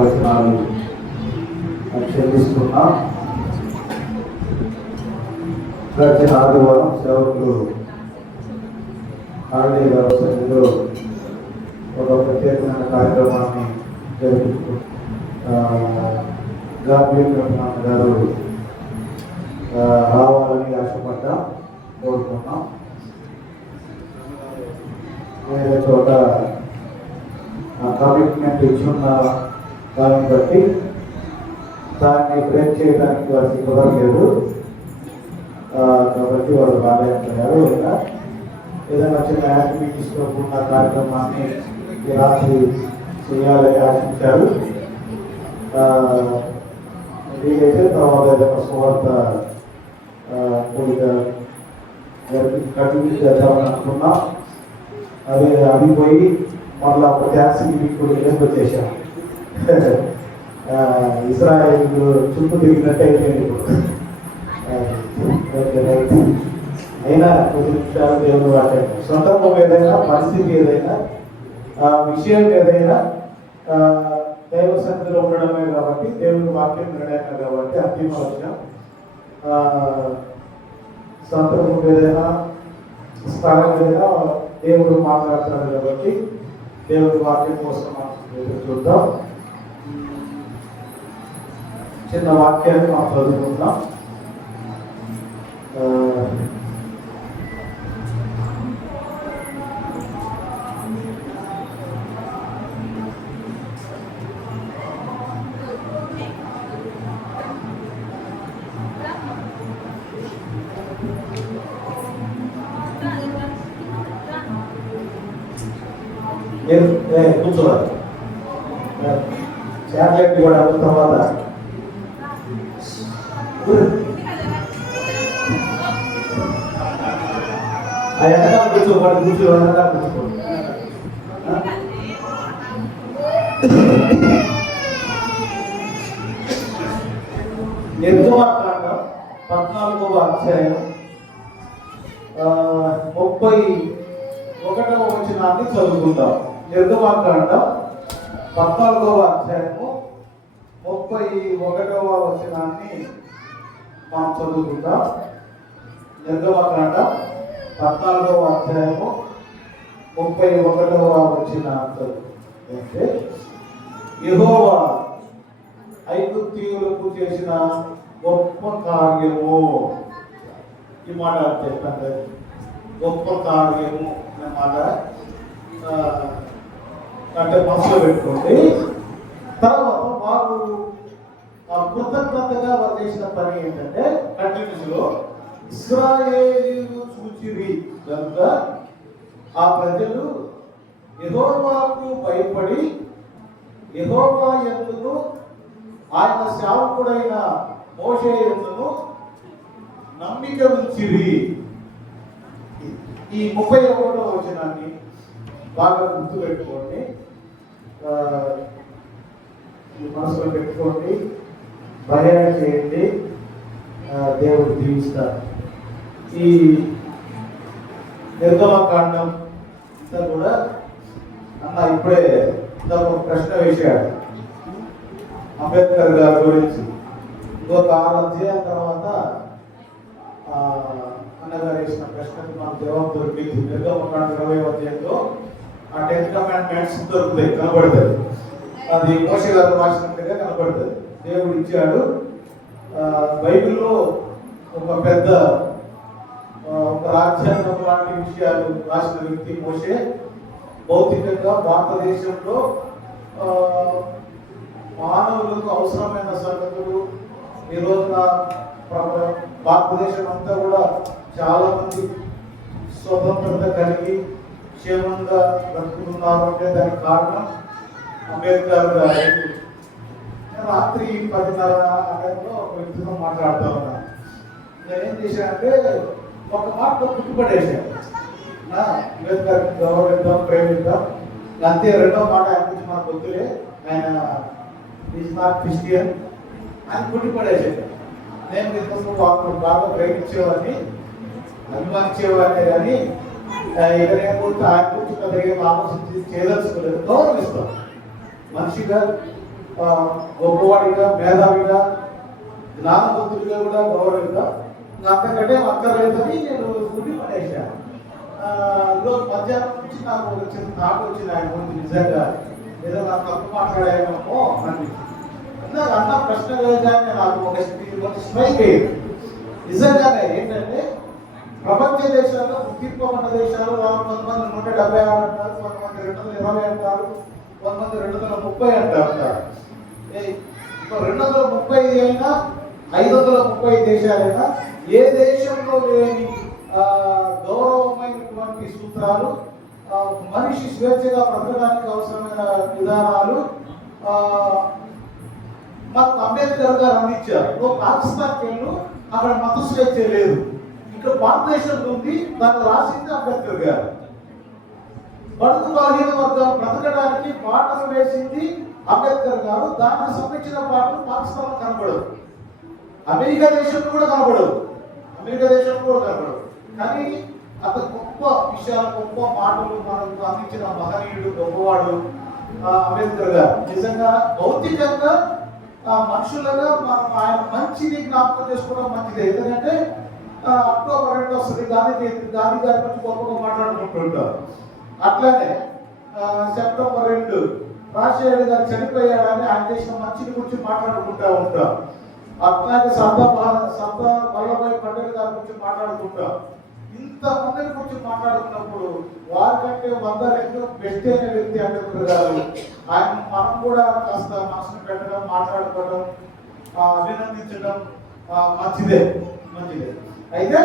వచనాలు చెల్లిస్తున్నా. గడిచిన ఆదివారం సేవకులు ఆర్డీ గారు సభ్యులు ఒక ప్రత్యేకమైన కార్యక్రమాన్ని గారు రావాలని ఆశపడ్డా కోరుకున్నాం. వేరే చోట కమిట్మెంట్ ఇచ్చున్న దాన్ని బట్టి దాన్ని బ్రేక్ చేయడానికి వారికి కుదరలేదు. కాబట్టి వాళ్ళు రాలేకపోయారు. ఏదైనా చిన్న యాక్టివిటీస్తో కూడిన కార్యక్రమాన్ని రాత్రి చేయాలని ఆశించారు. వీలైతే తర్వాత ఏదైనా సువార్త కొద్దిగా కంటిన్యూ చేద్దామని అనుకున్నాం. అవి పోయి మళ్ళీ ఒక ట్యాక్సీ కూడా ఎందుకు వచ్చేసాం. ఇజ్రాయెల్ చుట్టూ తిరిగినట్టు అయిపోయింది. అయినా కొద్ది నిమిషాలు దేవుడు వాడాడు. సందర్భం ఏదైనా, పరిస్థితి ఏదైనా, విషయం ఏదైనా దైవ సన్నిధిలో ఉండడమే కాబట్టి, దేవుని వాక్యం వినడమే కాబట్టి అంతిమ లక్ష్యం. సందర్భం ఏదైనా, స్థలం ఏదైనా దేవుడు మాట్లాడతాడు కాబట్టి దేవుడి వాక్యం కోసం చూద్దాం. చిన్న వాక్యాన్ని మనం చదువుకుందాం. కూర్చోవాలి. చాక్లెట్ కూడా తర్వాత వెనకాల కూర్చోబడి వెనకాల కూర్చోండి. నిర్గమకాండం 14వ అధ్యాయం 31వ వచనాన్ని చదువుకుందాం. నిర్గమకాండం 14వ అధ్యాయము 31వ వచనాన్ని మనం చదువుకుందాం. నిర్గమకాండం 14వ అధ్యాయము 31వ వచనాన్ని అంటే, యెహోవా ఐగుప్తీయులకు చేసిన గొప్ప కార్యము. ఈ మాట చెప్పండి, గొప్ప కార్యము అనే మాట అంటే మనసులో పెట్టుకోండి. తర్వాత వారు కృతజ్ఞతగా వారు చేసిన పని ఏంటంటే, కంటిన్యూస్లో ఇశ్రాయేలీయులు చూచిరి కనుక ఆ ప్రజలు యెహోవాకు భయపడి యెహోవా యందును ఆయన సేవకుడైన మోషే యందును నమ్మిక ఉంచిరి. ఈ 31వ వచనాన్ని బాగా గుర్తుపెట్టుకోండి, మనసులో పెట్టుకోండి, భయం చేయండి, దేవుడు దీవిస్తారు. ఈ నిర్గమకాండం అంతా కూడా అన్న ఇప్పుడే ఒక ప్రశ్న వేశాడు అంబేద్కర్ గారి గురించి. ఇంకొక 6 అధ్యాయం తర్వాత అన్నగారు వేసిన ప్రశ్నకు మనకు జవాబు దొరికింది. నిర్గమకాండం 20వ అధ్యాయంలో ఆ 10 కమాండ్మెంట్స్ దొరుకుతాయి, కనబడుతుంది. అది మోషే గారు రాసినట్టుగా కనబడుతుంది. దేవుడు ఇచ్చాడు. బైబిల్లో ఒక పెద్ద ఒక రాజ్యాంగం లాంటి విషయాలు రాసిన వ్యక్తి మోషే. భౌతికంగా భారతదేశంలో మానవులకు అవసరమైన సంగతులు ఈ రోజున భారతదేశం అంతా కూడా చాలా మంది స్వతంత్రత కలిగి క్షేమంగా బ్రతుకుతున్నారు అంటే దానికి కారణం అంబేద్కర్ గారు. రాత్రి 10:30 ఒక వ్యక్తితో మాట్లాడుతూ ఉన్నాను. నేను ఏం చేశానంటే ఒక మాటతో గుర్తుపడేశాను, అంబేద్కర్ గౌరవిద్దాం, ప్రేమిద్దాం అంతే. రెండో మాట ఆయన గురించి మనకు వద్దులే, ఆయన ఈజ్ నాట్ క్రిస్టియన్ అని గుర్తుపడేసాడు. నేను ఇంతకు బాగా ప్రేమించేవాడిని, అభిమానించేవాడిని, కానీ ఇక నేను ఆయన గురించి పెద్దగా ఆలోచించి చేయదలుచుకోలేదు. గౌరవిస్తాం, మనిషిగా, గొప్పవాడిగా, మేధావిగా, జ్ఞానవంతుడిగా కూడా గౌరవంగా అంతకంటే అక్కర్లేదని నేను గుడి పడేశాను. ఈరోజు మధ్యాహ్నం నుంచి నాకు ఒక చిన్న థాట్ వచ్చింది ఆయన గురించి. నిజంగా ఏదో నాకు తప్పు మాట్లాడామేమో అనిపించింది. నాకు అన్న ప్రశ్న వేయగానే నాకు ఒక స్ట్రైక్ అయ్యింది. నిజంగానే ఏంటంటే ప్రపంచ దేశాల్లో గుర్తింపబడిన దేశాలు కొంతమంది 176 అంటారు, కొంతమంది 220 అంటారు, కొంతమంది 230 అంటారు. 230 అయినా 530 దేశాలైనా ఏ దేశంలో లేని గౌరవమైనటువంటి సూత్రాలు, మనిషి స్వేచ్ఛగా బ్రతకడానికి అవసరమైన విధానాలు మాకు అంబేద్కర్ గారు అందించారు. నువ్వు పాకిస్తాన్కి వెళ్ళు, అక్కడ మత స్వేచ్ఛ లేదు. ఇక్కడ భారతదేశంలో ఉంది, దాన్ని రాసింది అంబేద్కర్ గారు. బడుగు బలహీన వర్గాలు బ్రతకడానికి పాటలు వేసింది అంబేద్కర్ గారు. దానికి సంబంధించిన పాటలు పాకిస్తాన్లో కనబడవు, అమెరికా దేశంలో కూడా కనబడవు, కానీ అంత గొప్ప విషయాలు, గొప్ప మాటలు మనకు అందించిన మహనీయుడు, గొప్పవాడు అంబేద్కర్ గారు. నిజంగా భౌతికంగా మనుషులుగా మనం ఆయన మంచిని జ్ఞాపకం చేసుకోవడం మంచిది. ఎందుకంటే అక్టోబర్ 2 వస్తుంది, గాంధీ గారి గురించి గొప్పగా మాట్లాడుకుంటుంటారు. అట్లానే సెప్టెంబర్ 2 రాజశేఖర్ గారు చనిపోయాడని ఆయన చేసిన మంచిని గురించి మాట్లాడుకుంటూ ఉంటాం. అట్లాగే సర్దార్ వల్లభాయ్ పటేల్ గారి గురించి మాట్లాడుకుంటాం. ఇంతమందిని గురించి మాట్లాడుకున్నప్పుడు వారికంటే 100 రెట్లు బెస్ట్ అయిన వ్యక్తి అంబేద్కర్ గారు. ఆయన మనం కూడా కాస్త మనసును పెట్టడం, మాట్లాడుకోవడం, అభినందించడం మంచిదే. అయితే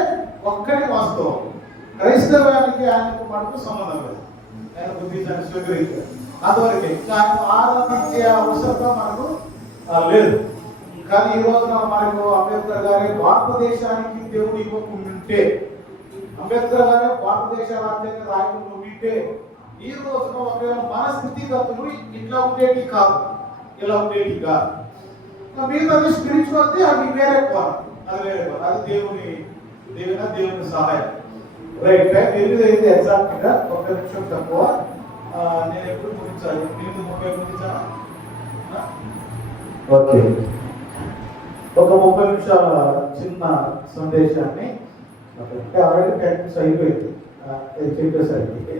ఒక్కటి వాస్తవం, క్రైస్తవానికి ఆయనకు మనకు సంబంధం లేదు. ఆయన బుద్ధిజాన్ని స్వీకరించారు, అందువరకే ఆయన ఆరాధించే అవసరం మనకు లేదు. కానీ ఈ రోజున మనకు అంబేద్కర్ గారి భారతదేశానికి దేవుడు ఇవ్వకుంటే, అంబేద్కర్ గారి భారతదేశ రాజ్యాంగ రాయకుండా ఉంటే ఈ రోజున ఒకవేళ మన స్థితిగతులు ఇట్లా ఉండేటి కాదు, ఇలా ఉండేటి కాదు. మిగతాది స్పిరిచువల్ది, అది వేరే కోణం, అది దేవుని సహాయం. రైట్, టైం 8 అయింది ఎగ్జాక్ట్గా, 1 నిమిషం తక్కువ. నేను ఎప్పుడు ముగించాలి? 8:30 ముగించాలా? ఓకే, ఒక 30 నిమిషాల చిన్న సందేశాన్ని ఆల్రెడీ 10 నిమిషాలు అయిపోయింది చెప్పేసరికి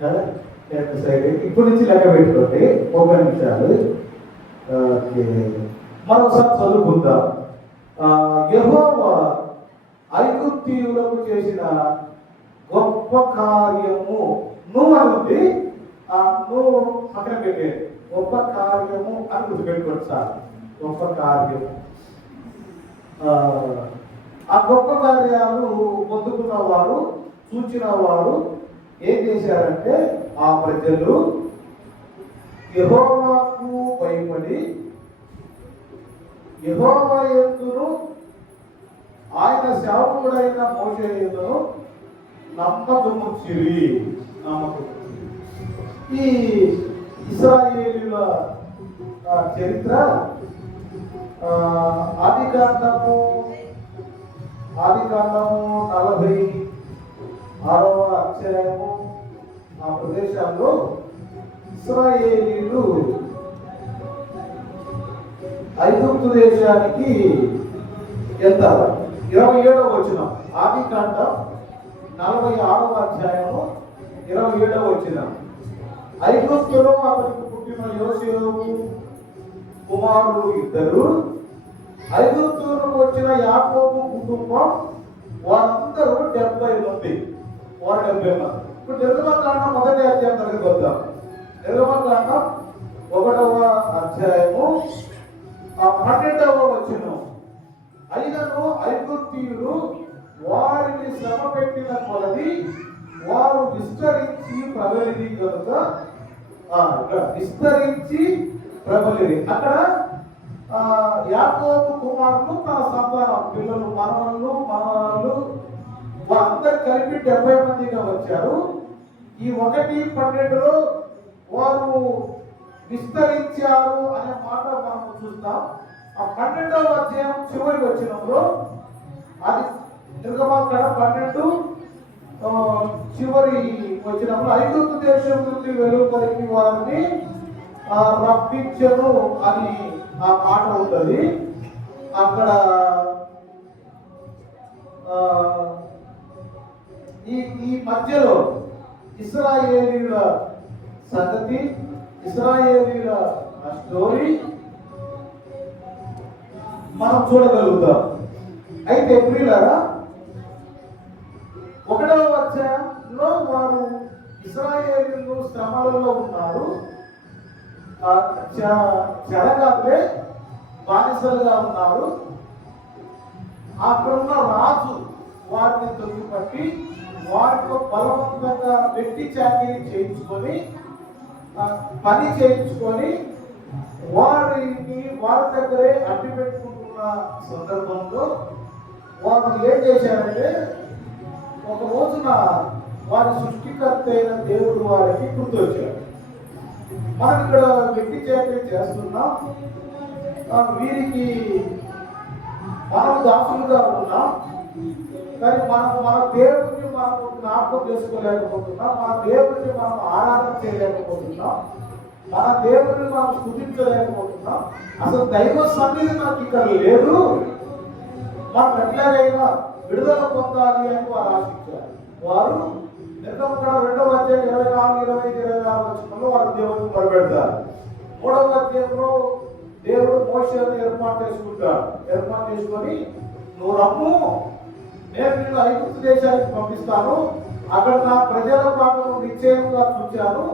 కదా. 10 నిమిషాలు అయిపోయింది. ఇప్పటి నుంచి లెక్క పెట్టుకోండి, 30 నిమిషాలు. మరోసారి చదువుకుందాం. యెహోవా ఐగుప్తీయులకు చేసిన గొప్ప కార్యము నువ్వు అనుంది, నువ్వు పక్కన పెట్టే గొప్ప కార్యము అని గుర్తుపెట్టుకోండి సార్. గొప్ప కార్యము, ఆ గొప్ప కార్యాలు పొందుకున్న వారు, చూచిన వారు ఏం చేశారంటే, ఆ ప్రజలు యెహోవాకు భయపడి యెహోవా యందును ఆయన సేవకుడైన మోషే యందును నమ్మకముంచిరి. ఈ ఇశ్రాయేలీయుల చరిత్ర ఆదికాండము 46వ అధ్యాయము ఆ ప్రదేశాల్లో ఇశ్రాయేలీయులు ఐగుప్తు దేశానికి వెళ్తారు. 27వ వచనం, ఆదికాండం 46వ అధ్యాయము 27వ వచనం. ఐగుప్తులో అతనికి పుట్టిన యోసేపు కుమారులు 2, ఐగుప్తులకు వచ్చిన యాకోబు కుటుంబం వారందరూ 70 మంది. ఇప్పుడు నిర్గమకాండం 1వ అధ్యాయం దగ్గరికి వద్దాం. నిర్గమకాండం 1వ అధ్యాయము 12వ వచనం. అయినను ఐగుప్తీయులు వారిని శ్రమ పెట్టిన కొలది వారు విస్తరించి ప్రబలిది కనుక, విస్తరించి ప్రబలిది. అక్కడ యాకోబు కుమారులు తన సంతానం, పిల్లలు, మనవళ్ళు వారందరూ కలిపి 70 మందిగా వచ్చారు. ఈ 1:12లో వారు విస్తరించారు అనే మాట మనం చూస్తాం. ఆ 12వ అధ్యాయం చివరి వచనంలో, అది నిర్గమకాండం 12 చివరి వచనంలో, ఐగుప్తు దేశం నుండి వెలుపలికి వారిని రప్పించను అని ఆ మాట ఉంటుంది. అక్కడ ఈ మధ్యలో ఇశ్రాయేలీయుల సంగతి, ఇశ్రాయేలీయుల స్టోరీ మనం చూడగలుగుతాం. అయితే ప్రియులారా, 1వ అధ్యాయంలో వారు ఇశ్రాయేలీయులు శ్రమలలో ఉన్నారు, చెరగాలే బానిసలుగా ఉన్నారు. అక్కడున్న రాజు వారిని తొలిపట్టి వారితో బలవంతంగా వెట్టి చాకిరీ చేయించుకొని పని చేయించుకొని వారి దగ్గరే అడ్డు పెట్టుకుంటున్న సందర్భంలో వారు ఏం చేశారంటే, ఒక రోజున వారి సృష్టికర్త అయిన దేవుడు వారికి గుర్తొచ్చారు. మనం ఇక్కడ వెట్టి చాకరీ చేస్తున్నాం, వీరికి మనం దాసులుగా ఉన్నాం, కానీ మన దేవుడిని మనం జ్ఞాపకం చేసుకోలేకపోతున్నాం, మన దేవుడిని మనం ఆరాధన చేయలేకపోతున్నాం, మన దేవుడిని మనం స్తుతించలేకపోతున్నాం. అసలు దైవ సన్నిధి నాకు ఇక్కడ లేదు, మనం ఎట్లాగైనా విడుదల పొందాలి అని వారు ఆశించారు. వారు నిర్గమకాండ 2వ అధ్యాయం 24, 25, 26 వచనంలో వారు దేవుడిని మొదలుపెడతారు. 3వ అధ్యాయంలో దేవుడు మోషేను ఏర్పాటు చేసుకొని నువ్వు రమ్ము, నేను నిన్ను ఐగుప్తు దేశానికి పంపిస్తాను, అక్కడ నా ప్రజల పాటను నిశ్చయంగా చూచాను,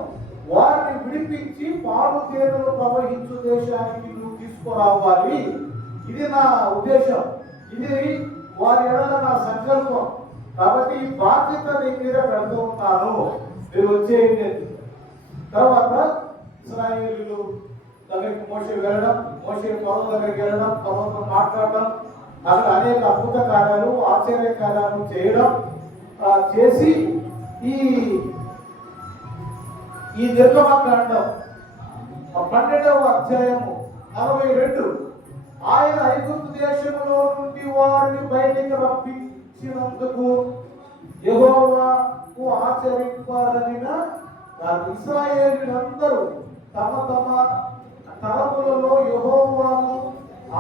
వారిని విడిపించి పాలు తేనెలు ప్రవహించు దేశానికి నువ్వు తీసుకురావాలి. ఇది నా ఉద్దేశం, ఇది వారి ఎడల నా సంకల్పం. కాబట్టి ఈ బాధ్యత నీ మీద పెడుతూ ఉంటాను, మీరు వచ్చేయండి. తర్వాత ఇశ్రాయేలీయులు దగ్గరికి మోషే వెళ్ళడం, మోషే పర్వతం దగ్గరికి వెళ్ళడం, పర్వతం మాట్లాడడం, అక్కడ అనేక అద్భుత కార్యాలు, ఆశ్చర్య కార్యాలు చేయడం చేసి ఈ నిర్గమకాండం 12వ అధ్యాయము 42 ఆయన ఐగుప్తు దేశంలో నుండి వారిని బయటికి రప్పించినందుకు యెహోవాకు ఆచరింపదగిన ఇశ్రాయేలీయులందరూ తమ తమ తరములలో యెహోవాను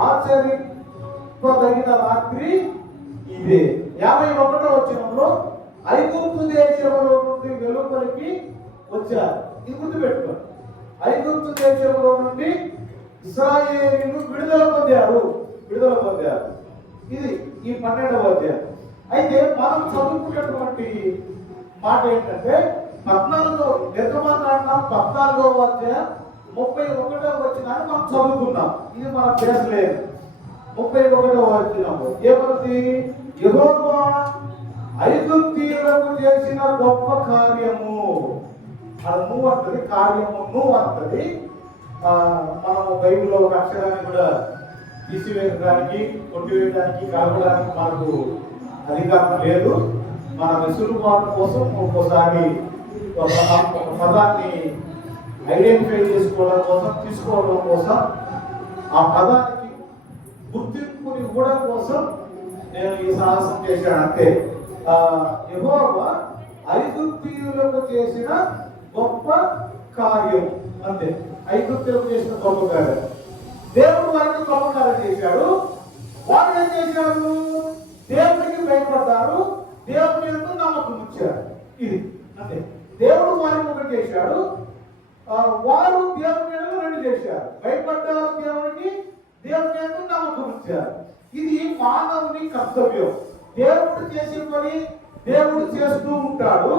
ఆచరింపదగిన రాత్రి ఇదే. 51వ వచనంలో ఐగుప్తు దేశంలో నుండి వెలుపలికి వచ్చారు. ఇది గుర్తుపెట్టుకోండి, ఐగుప్తు దేశంలో నుండి ఇశ్రాయేలీయులు విడుదల పొందారు. ఇది ఈ 12వ అధ్యాయం. అయితే మనం చదువుకున్నటువంటి మాట ఏంటంటే, 14వ అధ్యాయం 31వ వచనాన్ని మనం చదువుకున్నాం. ఇది మన చేసలేదు. 31వ వచనంలో ఏమవుతుంది? యెహోవా ఐగుప్తీయులకు చేసిన గొప్ప కార్యము. అది నువ్వు అంటది, కార్యము నువ్వు అంటది. మనము బైబిల్లో ఒక అక్షరాన్ని కూడా తీసివేయడానికి, కొట్టివేయడానికి, కలపడానికి మనకు అధికారం లేదు. మన వెసులుబాటు కోసం ఒక్కోసారి ఒక పదాన్ని ఐడెంటిఫై చేసుకోవడం కోసం, తీసుకోవడం కోసం, ఆ పదానికి గుర్తింపుని ఇవ్వడం కోసం నేను ఈ సాహసం చేశాను అంతే. యెహోవా ఐగుప్తీయులకు చేసిన గొప్ప కార్యం అంతే. ఐగుప్తులకు చేసిన గొప్ప కార్యం, దేవుడు వారికి గొప్ప కార్యం చేశాడు. వారు ఏం చేశారు? దేవుడికి భయపడ్డారు, దేవుని యొక్క నమ్మకం ఇచ్చారు. ఇది అంతే. దేవుడు వారికి ఒకటి చేశాడు, వారు దేవుని యొక్క 2 చేశారు. భయపడ్డారు దేవుడికి, దేవుని యొక్క నమ్మకం ఇచ్చారు. ఇది మానవుని కర్తవ్యం. దేవుడు చేసే పని దేవుడు చేస్తూ ఉంటాడు.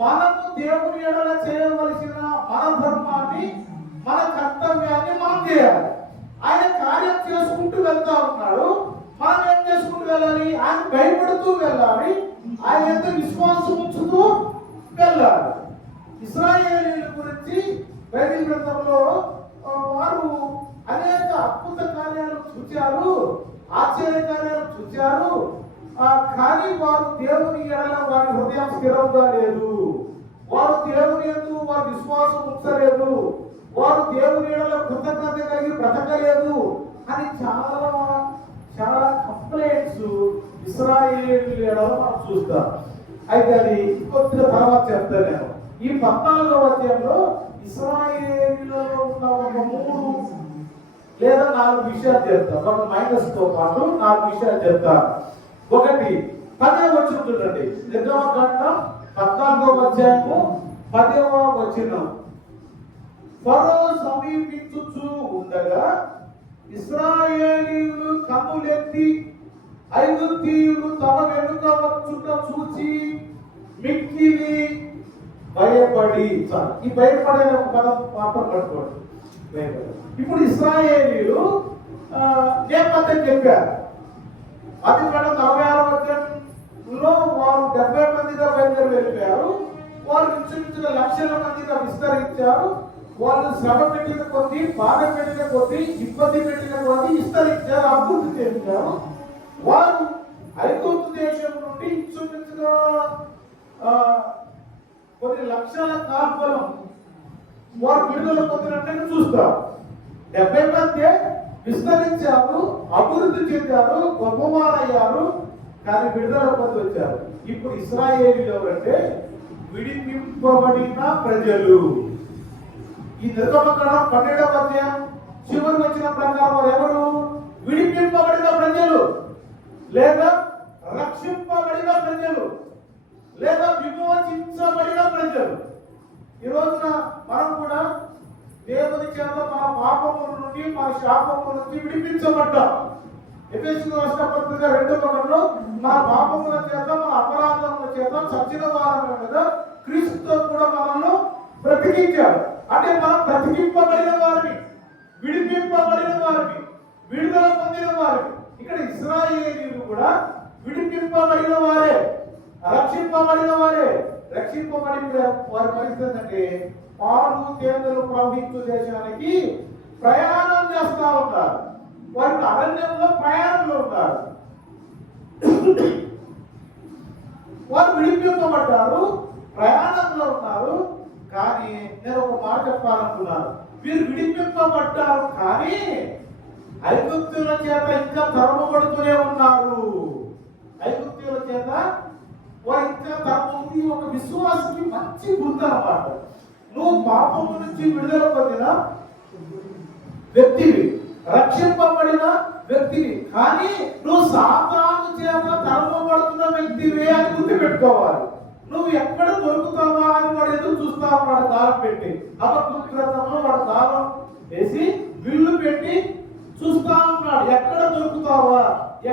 మనము దేవుని ఎడల చేయవలసిన మన ధర్మాన్ని, మన కర్తవ్యాన్ని మనం చేయాలి. ఆయన కార్యం చేసుకుంటూ వెళ్తా ఉన్నాడు, మనం ఏం చేసుకుంటూ వెళ్ళాలి? ఆయన భయపడుతూ వెళ్ళాలి, ఆయన ఎంత విశ్వాసం ఉంచుతూ వెళ్ళాలి. ఇశ్రాయేలీయుల గురించి బైబిల్ గ్రంథంలో వారు అనేక అద్భుత కార్యాలు చూచారు, ఆశ్చర్య కార్యాలు చూచారు. కానీ వారు దేవుని ఎడల వారి హృదయం స్థిరంగా లేదు. వారు దేవుని యందు వారి విశ్వాసం ఉంచలేదు. వారు దేవుని ఎడల కృతజ్ఞత కలిగి బ్రతకలేదు అని చాలా కంప్లైంట్స్ ఇశ్రాయేలీయుల ఎడల మనం చూస్తాం. అయితే అది కొద్దిగా తర్వాత చెప్తాను నేను. ఈ 14వ అధ్యాయంలో ఇశ్రాయేలీయులలో విషయాలు చెప్తాను. ఒక మైనస్ తో పాటు 4 విషయాలు చెప్తాను. ఒకటి 10వ వచనం చూడండి. నిర్గమకాండం 14వ అధ్యాయము 10వ వచనం. ఫరో సమీపించుచు ఉండగా ఇశ్రాయేలీయులు కన్నులెత్తి ఐగుప్తీయులు తమ వెనుక వచ్చుట చూచి మిక్కిలి భయపడి. ఈ భయపడే ఒక పదం మాత్రం పట్టుకోండి. భయపడి. ఇప్పుడు ఇశ్రాయేలీయులు నేపథ్యం చెప్పారు. అది మనం 46వ అధ్యాయంలో వారు 70 మందిగా బయలుదేరి వెళ్ళిపోయారు. వారు ఇంచుమించుగా లక్షల మందిగా విస్తరించారు. వాళ్ళు శ్రమ పెట్టిన కొద్దీ, బాధ పెట్టిన కొద్దీ, ఇబ్బంది పెట్టిన కొద్దీ విస్తరించారు, అభివృద్ధి చెందారు. వారు ఐగుప్తు దేశం నుండి ఇంచుమించుగా కొన్ని లక్షల కాల్పలం వారు విడుదల పొందినట్టు చూస్తారు. 70 మంది విస్తరించారు, అభివృద్ధి చెందారు, గొప్పవారయ్యారు, కానీ విడుదల పొంది వచ్చారు. ఇప్పుడు ఇశ్రాయేలీయులు ఎవరంటే విడిపింపబడిన ప్రజలు. ఈ నిర్గమకాండం 12వ అధ్యాయం చివరి వచ్చిన ప్రకారం వారు ఎవరు? విడిపింపబడిన ప్రజలు, లేదా రక్షింపబడిన ప్రజలు, లేదా విమోచించబడిన ప్రజలు. ఈ రోజున మనం కూడా దేవుని చేత మన పాపముల నుండి, మన శాపముల నుండి విడిపించబడ్డాం. ఎఫెసీయులకు రాసిన పత్రిక 2:1 మన పాపముల చేత, మన అపరాధముల చేత చచ్చిన వారముగా క్రీస్తుతో కూడా మనల్ని బ్రతికించాడు. అంటే మనం బ్రతికింపబడిన వారిని, విడిపింపబడిన వారిని, విడుదల పొందిన వారిని. ఇక్కడ ఇశ్రాయేలీయులు కూడా విడిపింపబడిన వారే, రక్షింపబడిన వారే. రక్షింపబడిన వారి పరిస్థితి అంటే పాలు తేనెలు ప్రవహించు దేశానికి ప్రయాణం చేస్తా ఉంటారు. వారికి అరణ్యంలో ప్రయాణంలో ఉంటారు. వారు విడిపింపబడ్డారు, ప్రయాణంలో ఉన్నారు. కానీ నేను ఒక మాట చెప్పాలనుకున్నాను. వీరు విడిపింపబడ్డారు, కానీ ఐగుప్తుల చేత ఇంకా తరమబడుతూనే ఉన్నారు. ఐగుప్తుల చేత వారు ఇంకా తరముంది. ఒక విశ్వాసకి మంచి గుర్తు అన్నమాట. నువ్వు పాపము నుంచి విడుదల పొందిన వ్యక్తివి, రక్షింపబడిన వ్యక్తివి, కానీ నువ్వు సాతాను చేత తరమబడుతున్న వ్యక్తివే అని గుర్తుపెట్టుకోవాలి. నువ్వు ఎక్కడ దొరుకుతావా అని వాడు ఎదురు చూస్తా ఉన్నాడు. కాలం పెట్టి అపకృతంలో వాడు కాలం వేసి విల్లు పెట్టి చూస్తా ఉన్నాడు. ఎక్కడ దొరుకుతావా,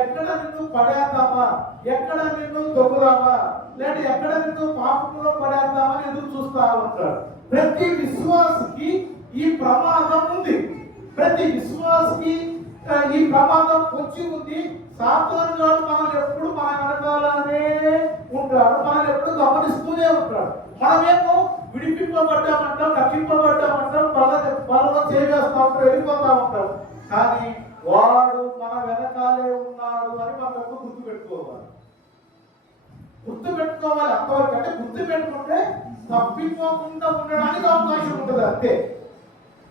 ఎక్కడ నిన్ను పడేద్దామా, ఎక్కడ నిన్ను దొక్కుదామా, లేదా ఎక్కడ నిన్ను పాపంలో పడేద్దామని ఎదురు చూస్తా ఉంటాడు. ప్రతి విశ్వాసకి ఈ ప్రమాదం ఉంది. ప్రతి విశ్వాసకి ఈ ప్రమాదం వచ్చి ఉంది. సాతాను గాడు మనల్ని ఎప్పుడు మన వెనకాలనే ఉంటాడు, మనల్ని ఎప్పుడు గమనిస్తూనే ఉంటాడు. మనమేమో విడిపింపబడ్డామంటాం, రక్షింపబడ్డామంటాం, బలలో చేవేస్తా ఉంటాం, వెళ్ళిపోతా ఉంటాం. కానీ వాడు మన వెనకాలే ఉన్నాడు అని మనం ఎప్పుడు గుర్తుపెట్టుకోవాలి. గుర్తుపెట్టుకోవాలి అంతవరకు. అంటే గుర్తుపెట్టుకుంటే తప్పిపోకుండా ఉండడానికి అవకాశం ఉంటుంది అంతే.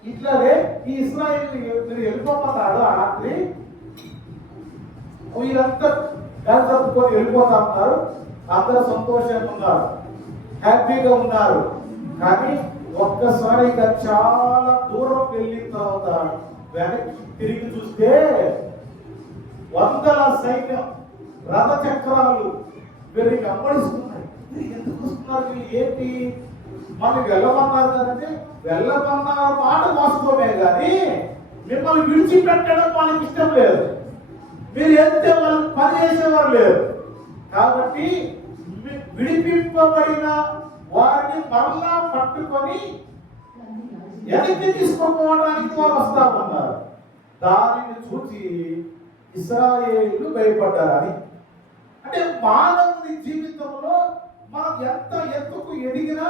ఇట్లాగే ఈ ఇశ్రాయేలు మీరు వెళ్ళిపోతున్నాడు. ఆ రాత్రి వీరంతా గాలి తప్పుకొని వెళ్ళిపోతా ఉన్నారు. అందరూ సంతోషంగా ఉన్నారు, హ్యాపీగా ఉన్నారు. కానీ ఒక్కసారిగా చాలా దూరం వెళ్ళిన తర్వాత వెనక్కి తిరిగి చూస్తే వందల సైన్యం, రథ చక్రాలు వీరికి అమ్మడిస్తున్నాయి. ఎందుకు వస్తున్నారు వీళ్ళు, ఏంటి? మనకి వెళ్ళమన్నారు కదంటే వెళ్ళమన్న మాట వాస్తవమే, కానీ మిమ్మల్ని విడిచిపెట్టడం వాళ్ళకి ఇష్టం లేదు. మీరు ఎంత వాళ్ళకి పని చేసేవారు లేదు. కాబట్టి విడిపింపబడిన వారిని మరలా పట్టుకొని వెనక్కి తీసుకోవడానికి వారు వస్తామన్నారు. దానిని చూసి ఇశ్రాయేలీయులు భయపడ్డారని. అంటే మానవుని జీవితంలో మనం ఎంత ఎత్తుకు ఎదిగినా,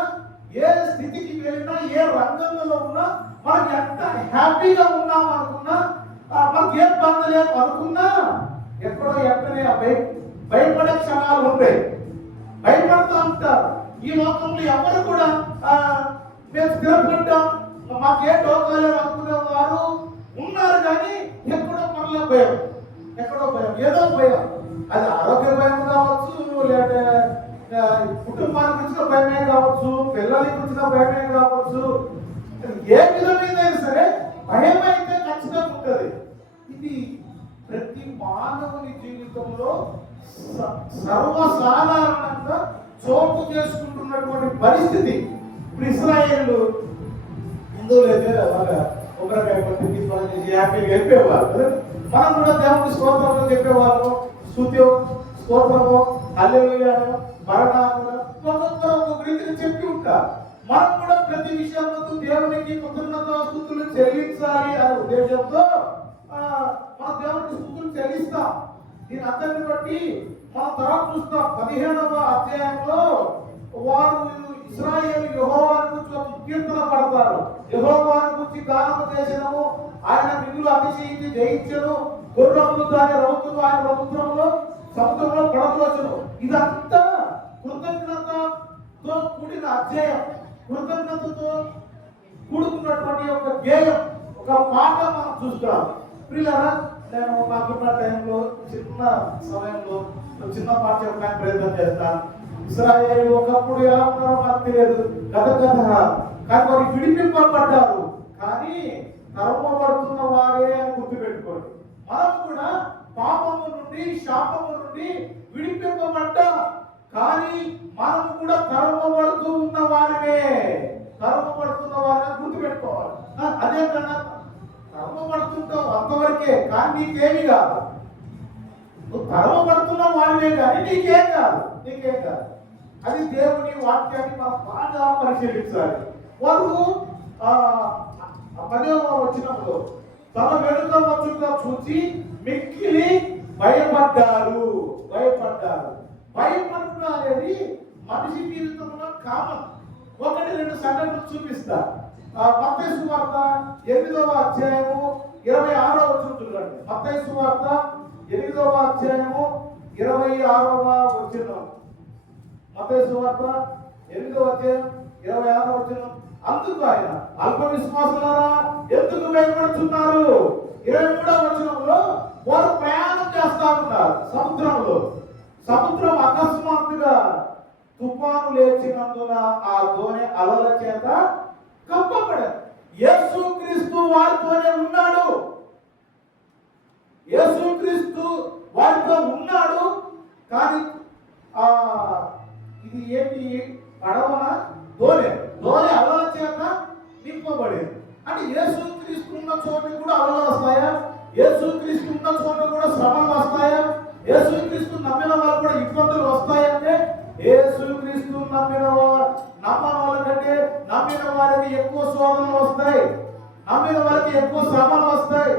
ఏ స్థితికి వెళ్ళినా, ఏ రంగంలో ఉన్నా, మనం ఎంత హ్యాపీగా ఉన్నాం అనుకున్నా, మనకి ఏం బాధ లేదు అనుకున్నా, ఎక్కడో ఎక్కడనే భయపడే క్షణాలు ఉంటాయి. భయపడుతూ ఉంటారు. ఈ లోకంలో ఎవరు కూడా మేము స్థిరపడ్డాం, మాకే డోకాలేదు అనుకునే వారు ఉన్నారు. కానీ ఎక్కడో మరలా భయం, ఎక్కడో భయం, ఏదో భయం. అది ఆరోగ్య భయం కావచ్చు, లేదా కుటుంబానికి వచ్చిన భయమే కావచ్చు, పిల్లలకి వచ్చిన భయమే కావచ్చు, ఏ విధమైన సరే భయం అయితే ఖచ్చితంగా ఉంటుంది. ఇది సర్వసాధారణంగా చోటు చేసుకుంటున్నటువంటి పరిస్థితి. ఇప్పుడు ఇస్రాయేల్ హిందువులు అయితే వాళ్ళ కొబ్బరికాయ పట్టి హ్యాపీగా చెప్పేవారు కదా. మనం కూడా దేవుని స్తోత్రంలో చెప్పేవాళ్ళు, స్తుత్యం, స్తోత్రము, హల్లెలూయా, మరణాలు ఒక్కొక్కరు ఒక్కొక్క రీతిగా చెప్పి ఉంటారు. మనం కూడా ప్రతి విషయంలో దేవునికి కృతజ్ఞతాస్తుతులు చెల్లించాలి అనే ఉద్దేశంతో మన దేవునికి స్తుతులు చెల్లిస్తాం. దీని అందరిని బట్టి మన తర్వాత చూస్తాం 15వ అధ్యాయంలో వారు ఇశ్రాయేలు యెహోవాను గురించి ఒక కీర్తన పడతారు. యెహోవాను గురించి గానము చేసినము, ఆయన మిగులు అతిశయించి జయించను, గుర్రములు దాని రౌతులు ఆయన రౌద్రంలో సముద్రంలో పడదోచును. ఇదంతా కృతజ్ఞతతో కూడిన అధ్యాయం, కృతజ్ఞతతో కూడుకున్నటువంటి ఒక గేయం, ఒక పాట మనం చూస్తాం. ప్రియులారా, నేను నాకున్న టైంలో చిన్న సమయంలో చిన్న పాట చెప్పడానికి ప్రయత్నం చేస్తాను. ఇశ్రాయేలు ఒకప్పుడు ఎలా ఉన్నారో నాకు తెలియదు, గత కానీ వారు విడిపింపబడ్డారు, కానీ తరమబడుతున్న వారే అని గుర్తుపెట్టుకోండి. మనం కూడా పాపము నుండి శాపము నుండి విడిపింపబడ్డాం, కానీ మనం కూడా తరమబడుతూ ఉన్న వారినే, తరమబడుతున్న వారిని గుర్తుపెట్టుకోవాలి. అదే కన్నా తరమబడుతుంటావు అంతవరకే, కానీ నీకేమి కాదు. నువ్వు తరమబడుతున్న వారినే కానీ నీకేం కాదు, నీకేం కాదు. అది దేవుని వాక్యాన్ని మనం బాగా పరిశీలించాలి. వారు 10వ వచనంలో తమ వెనుక వచ్చుగా చూసి మిక్కిలి భయపడ్డారు. భయపడుట అనేది మనిషి జీవితంలో కామన్. 1-2 సంఘటనలు చూపిస్తా. మత్తయి సువార్త 8వ అధ్యాయము 26వ వచనం చూడండి. మత్తయి సువార్త 8వ అధ్యాయము 26వ వచనం. మత్తయి సువార్త 8వ అధ్యాయం 26వ వచనం. అందుకు ఆయన అల్ప విశ్వాసులారా ఎందుకు భయపడుతున్నారు? 23వ వచనంలో వారు ప్రయాణం చేస్తా ఉన్నారు సముద్రంలో. సముద్రం అకస్మాత్తుగా తుఫాను లేచినందున ఆ దోణి అలల చేత కప్పబడింది. యేసుక్రీస్తు వారితోనే ఉన్నాడు, యేసుక్రీస్తు వారితో ఉన్నాడు. కానీ ఇది ఏంటి? పడవన దోణి అలల చేత నింపబడింది. అంటే యేసుక్రీస్తు ఉన్న చోటుకి కూడా అలలు వస్తాయా? యేసుక్రీస్తు ఉన్న చోట కూడా శ్రమలు వస్తాయా? యేసుక్రీస్తు నమ్మిన వాళ్ళు కూడా ఇబ్బందులు వస్తాయంటే యేసుక్రీస్తు నమ్మని వాళ్ళకంటే నమ్మిన వారికి ఎక్కువ శోధనలు వస్తాయి, నమ్మిన వారికి ఎక్కువ శ్రమలు వస్తాయి,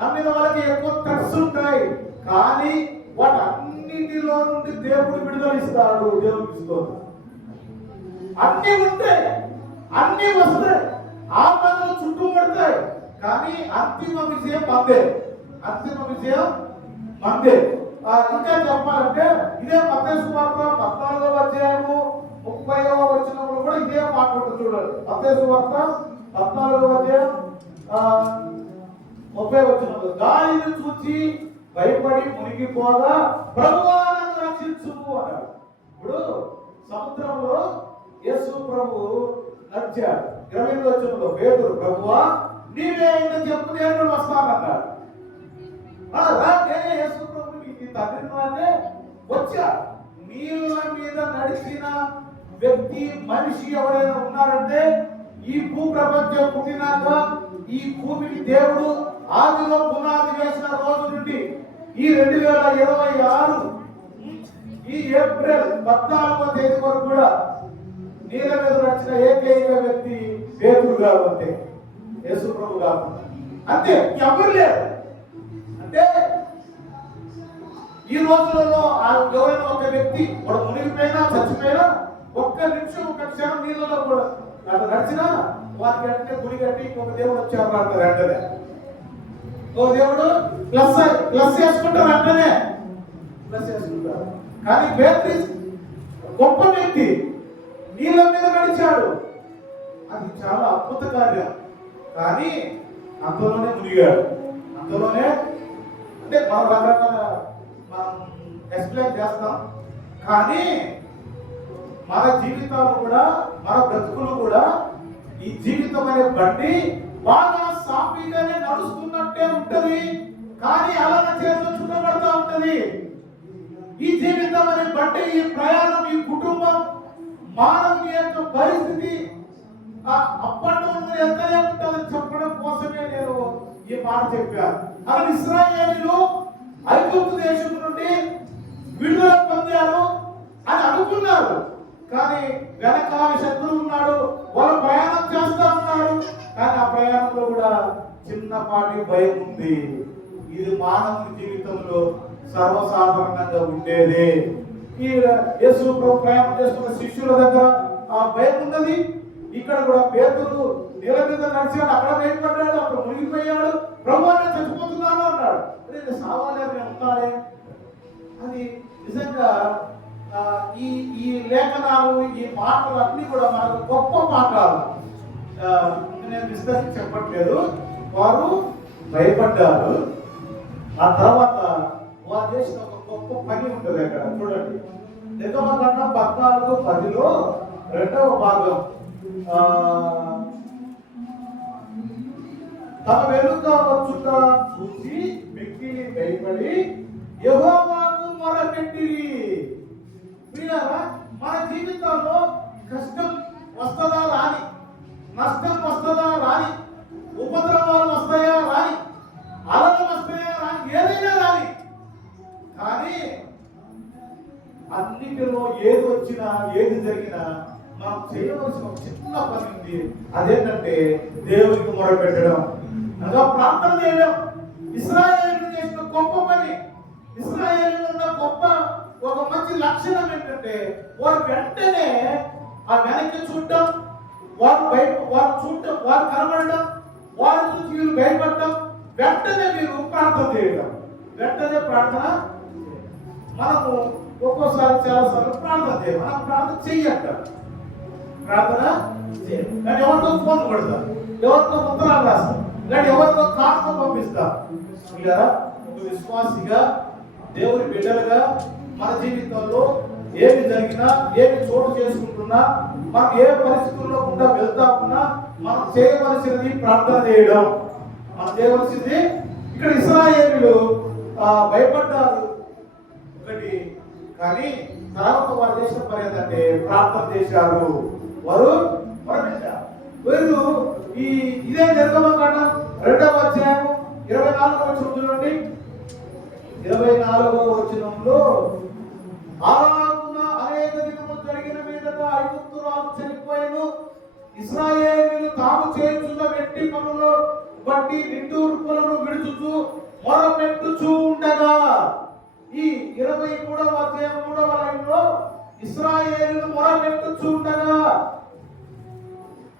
నమ్మిన వారికి ఎక్కువ థ్రెట్స్ ఉంటాయి. కానీ వాటన్నిటిలో నుండి దేవుడు విడుదల ఇస్తాడు. దేవుడికి స్తోత్రం. అన్ని ఉంటాయి, అన్ని వస్తాయి, ఆపదలు చుట్టుపడతాయి, కానీ అంతిమ విజయం మందే, అంతిమ విజయం మందే. ఇంకా చెప్పాలంటే ఇదే మత్తయి సువార్త 14వ అధ్యాయము 30వ వచనంలో కూడా ఇదే మాట ఉంటుంది చూడండి. మత్తయి సువార్త 14వ అధ్యాయం 30వ వచనంలో గాలిని చూచి భయపడి మునిగిపోగా ప్రభువా నన్ను రక్షించుము అన్నాడు. ఇప్పుడు సముద్రంలో యేసు ప్రభు నడిచాడు. 28వ వచనంలో పేతురు ప్రభువా నీవే అయితే చెప్పు నేను వస్తానన్నాడు. నేనే యేసు ప్రభు తండ్రి వచ్చా. నీళ్ళ మీద నడిచిన వ్యక్తి మనిషి ఎవరైనా ఉన్నారంటే ఈ భూ ప్రపంచం పుట్టినాక ఈ భూమికి దేవుడు ఆదిలో పునాది వేసిన రోజు నుండి ఈ 2026 ఈ ఏప్రిల్ 14వ తేదీ వరకు కూడా నీళ్ళ మీద నడిచిన ఏకైక వ్యక్తి పేతురు గారు, అంతే, యేసు ప్రభు గారు, అంతే, ఎవరు లేరు. అంటే ఈ రోజులలో ఎవరైనా ఒక వ్యక్తి వాడు మునిగిపోయినా చచ్చిపోయినా ఒక్క నిమిషం ఒక క్షణం నీళ్ళలో కూడా అట్లా నడిచినా వారికి అంటే గుడి కట్టి ఇంకొక దేవుడు వచ్చారు అంటారు. వెంటనే ఓ దేవుడు ప్లస్ చేసుకుంటారు, వెంటనే ప్లస్ చేసుకుంటారు. కానీ పేతురు గొప్ప వ్యక్తి, నీళ్ళ మీద నడిచాడు, అది చాలా అద్భుత కార్యం. కానీ అంతలోనే మునిగాడు, అంతలోనే. అంటే మనం రకరకాల మనం ఎక్స్ప్లెయిన్ చేస్తాం, కానీ మన జీవితాలు కూడా, మన బ్రతుకులు కూడా ఈ జీవితం అనే బండి బాగా సాఫీగానే నడుస్తున్నట్టే ఉంటది, కానీ అలాగే చేతిలో చుట్టబడతా ఉంటది. ఈ బట్టి ఈ ప్రయాణం, ఈ కుటుంబం, మానవుని యొక్క పరిస్థితి అప్పట్లో ఎంతనే ఉంటుందని చెప్పడం కోసమే నేను ఈ మాట చెప్పాను. అలా ఇశ్రాయేలీయులు ఐగుప్తు దేశం నుండి విడుదల పొందారు అని అనుకున్నారు. కానీ వెనకాల శత్రువు ఉన్నాడు, వాళ్ళు ప్రయాణం చేస్తా ఉన్నారు. కానీ ఆ ప్రయాణంలో కూడా చిన్నపాటి భయం ఉంది. ఇది మానవుని జీవితంలో సర్వసాధారణంగా ఉండేదే. ఈ యేసు ప్రభు ప్రయాణం చేస్తున్న శిష్యుల దగ్గర ఆ భయం ఉన్నది. ఇక్కడ కూడా పేతురు నీళ్ళ మీద నడిచాడు, అక్కడ భయపడ్డాడు, అక్కడ మునిగిపోయాడు. ప్రభు నేను చచ్చిపోతున్నాను అన్నాడు. నేను సావాలి నేను ఉన్నాడే. అది నిజంగా ఈ లేఖనాలు, ఈ మాటలు అన్ని కూడా మనకు గొప్ప పాఠాలు. నేను విస్తరించి చెప్పట్లేదు. వారు భయపడ్డారు. ఆ తర్వాత వారు చేసిన ఒక గొప్ప పని ఉంటుంది అక్కడ చూడండి. నిర్గమకాండం 14:10లో 2వ భాగం, తమ వెనుక వచ్చుట చూసి మిక్కిలి భయపడి యెహోవాకు మొరపెట్టిరి. మన జీవితంలో కష్టం వస్తుందా రాని, నష్టం వస్తుందా రాని, ఉపద్రవాలు వస్తాయా రాని, అలలు వస్తాయా రాని, ఏదైనా రాని, కానీ అన్నిటిలో ఏది వచ్చినా ఏది జరిగినా మనం చేయవలసిన చిన్న పని ఉంది. అదేంటంటే దేవునికి మొరపెట్టడం, అనగా ప్రార్థన చేయడం. ఇశ్రాయేలు చేసిన గొప్ప పని, ఇశ్రాయేలు ఉన్న గొప్ప ఒక మంచి లక్షణం ఏంటంటే వారు వెంటనే ఆ వెనక్కి చూడటం, వారు చూడటం, వారు కనబడడం, వారి నుంచి వీళ్ళు భయపడటం, వెంటనే మీరు ప్రార్థన చేయడం. వెంటనే ప్రార్థన. మనము ఒక్కోసారి చాలాసార్లు ప్రార్థన చేయాలి, మనం ప్రార్థన చెయ్యంట. ప్రార్థన చేయాలి కానీ ఎవరితో ఫోన్ కొడతారు, ఎవరితో ఉత్తరాలు రాస్తారు, లేదా ఎవరితో కానుక పంపిస్తారు. ఇలా ఒక విశ్వాసిగా, దేవుని బిడ్డలుగా మన జీవితంలో ఏమి జరిగినా, ఏమి చోటు చేసుకుంటున్నా, మనం ఏ పరిస్థితుల్లో గుండా వెళ్తా ఉన్నా మనం చేయవలసినది ప్రార్థన చేయడం. మనం చేయవలసింది. ఇక్కడ ఇశ్రాయేలీయులు భయపడ్డారు ఒకటి, కానీ తర్వాత వారు చేసిన పని ఏంటంటే ప్రార్థన చేశారు. వారు వీళ్ళు ఇదే నిర్గమకాండం 2వ అధ్యాయం 24వ వచనం చూడండి. 24వ వచనంలో, అలాగున అనేక దినములు జరిగిన మీదట ఐగుప్తు రాజు చనిపోయాను. ఇశ్రాయేలీయులు తాము చేస్తున్న వెట్టి పనులు బట్టి నిట్టూర్పులను విడుచుచు మొరపెట్టుచూ ఉండగా, ఈ 23వ అధ్యాయం 3వ లైన్లో ఇశ్రాయేలీయులు మొరపెట్టుచూ ఉండగా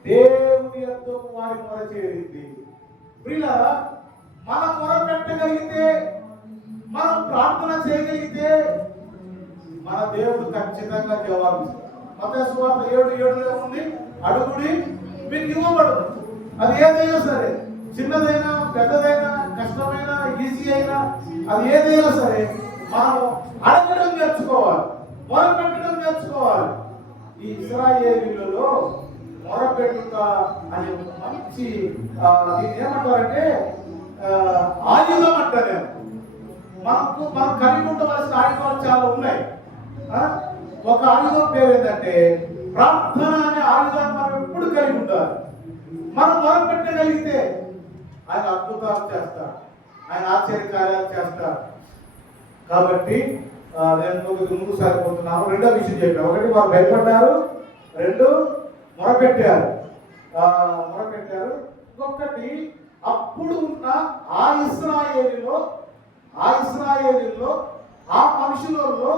దేవుని యొద్దకు వారి మొర చేరింది. ప్రియులారా, మనం మొరపెట్టగలిగితే, మనం ప్రార్థన చేయగలిగితే మన దేవుడు ఖచ్చితంగా జవాబిస్తాడు. మత్తయి సువార్త 7:7లో ఉంది, అడుగుడి మీకు ఇవ్వబడదు. అది ఏదైనా సరే, చిన్నదైనా పెద్దదైనా, కష్టమైనా ఈజీ అయినా, అది ఏదైనా సరే మనం అడగడం నేర్చుకోవాలి, మొరపెట్టడం నేర్చుకోవాలి. ఈ ఇశ్రాయేలీయులలో మొరపెట్టుట అనే ఒక మంచి దీన్ని ఏమంటారంటే ఆయుధం అంటారు. మనం కలిగి ఉండవలసిన ఆయుధాలు చాలా ఉన్నాయి. ఒక ఆయుధం పేరు ఏంటంటే ప్రార్థన అనే ఆయుధాన్ని మనం ఎప్పుడు కలిగి ఉండాలి. మనం మొరపెట్టగలిగితే ఆయన అద్భుతాలు చేస్తాడు, ఆయన ఆశ్చర్యకార్యాలు చేస్తాడు. కాబట్టి నేను ముందు సాగిపోతున్నాను. రెండో విషయం చెప్పాను. ఒకటి, వారు భయపడ్డారు. 2, మొరపెట్టారు. ఇంకొకటి, అప్పుడు ఉన్న ఆ ఇశ్రాయేలీలో ఆ మనుషులలో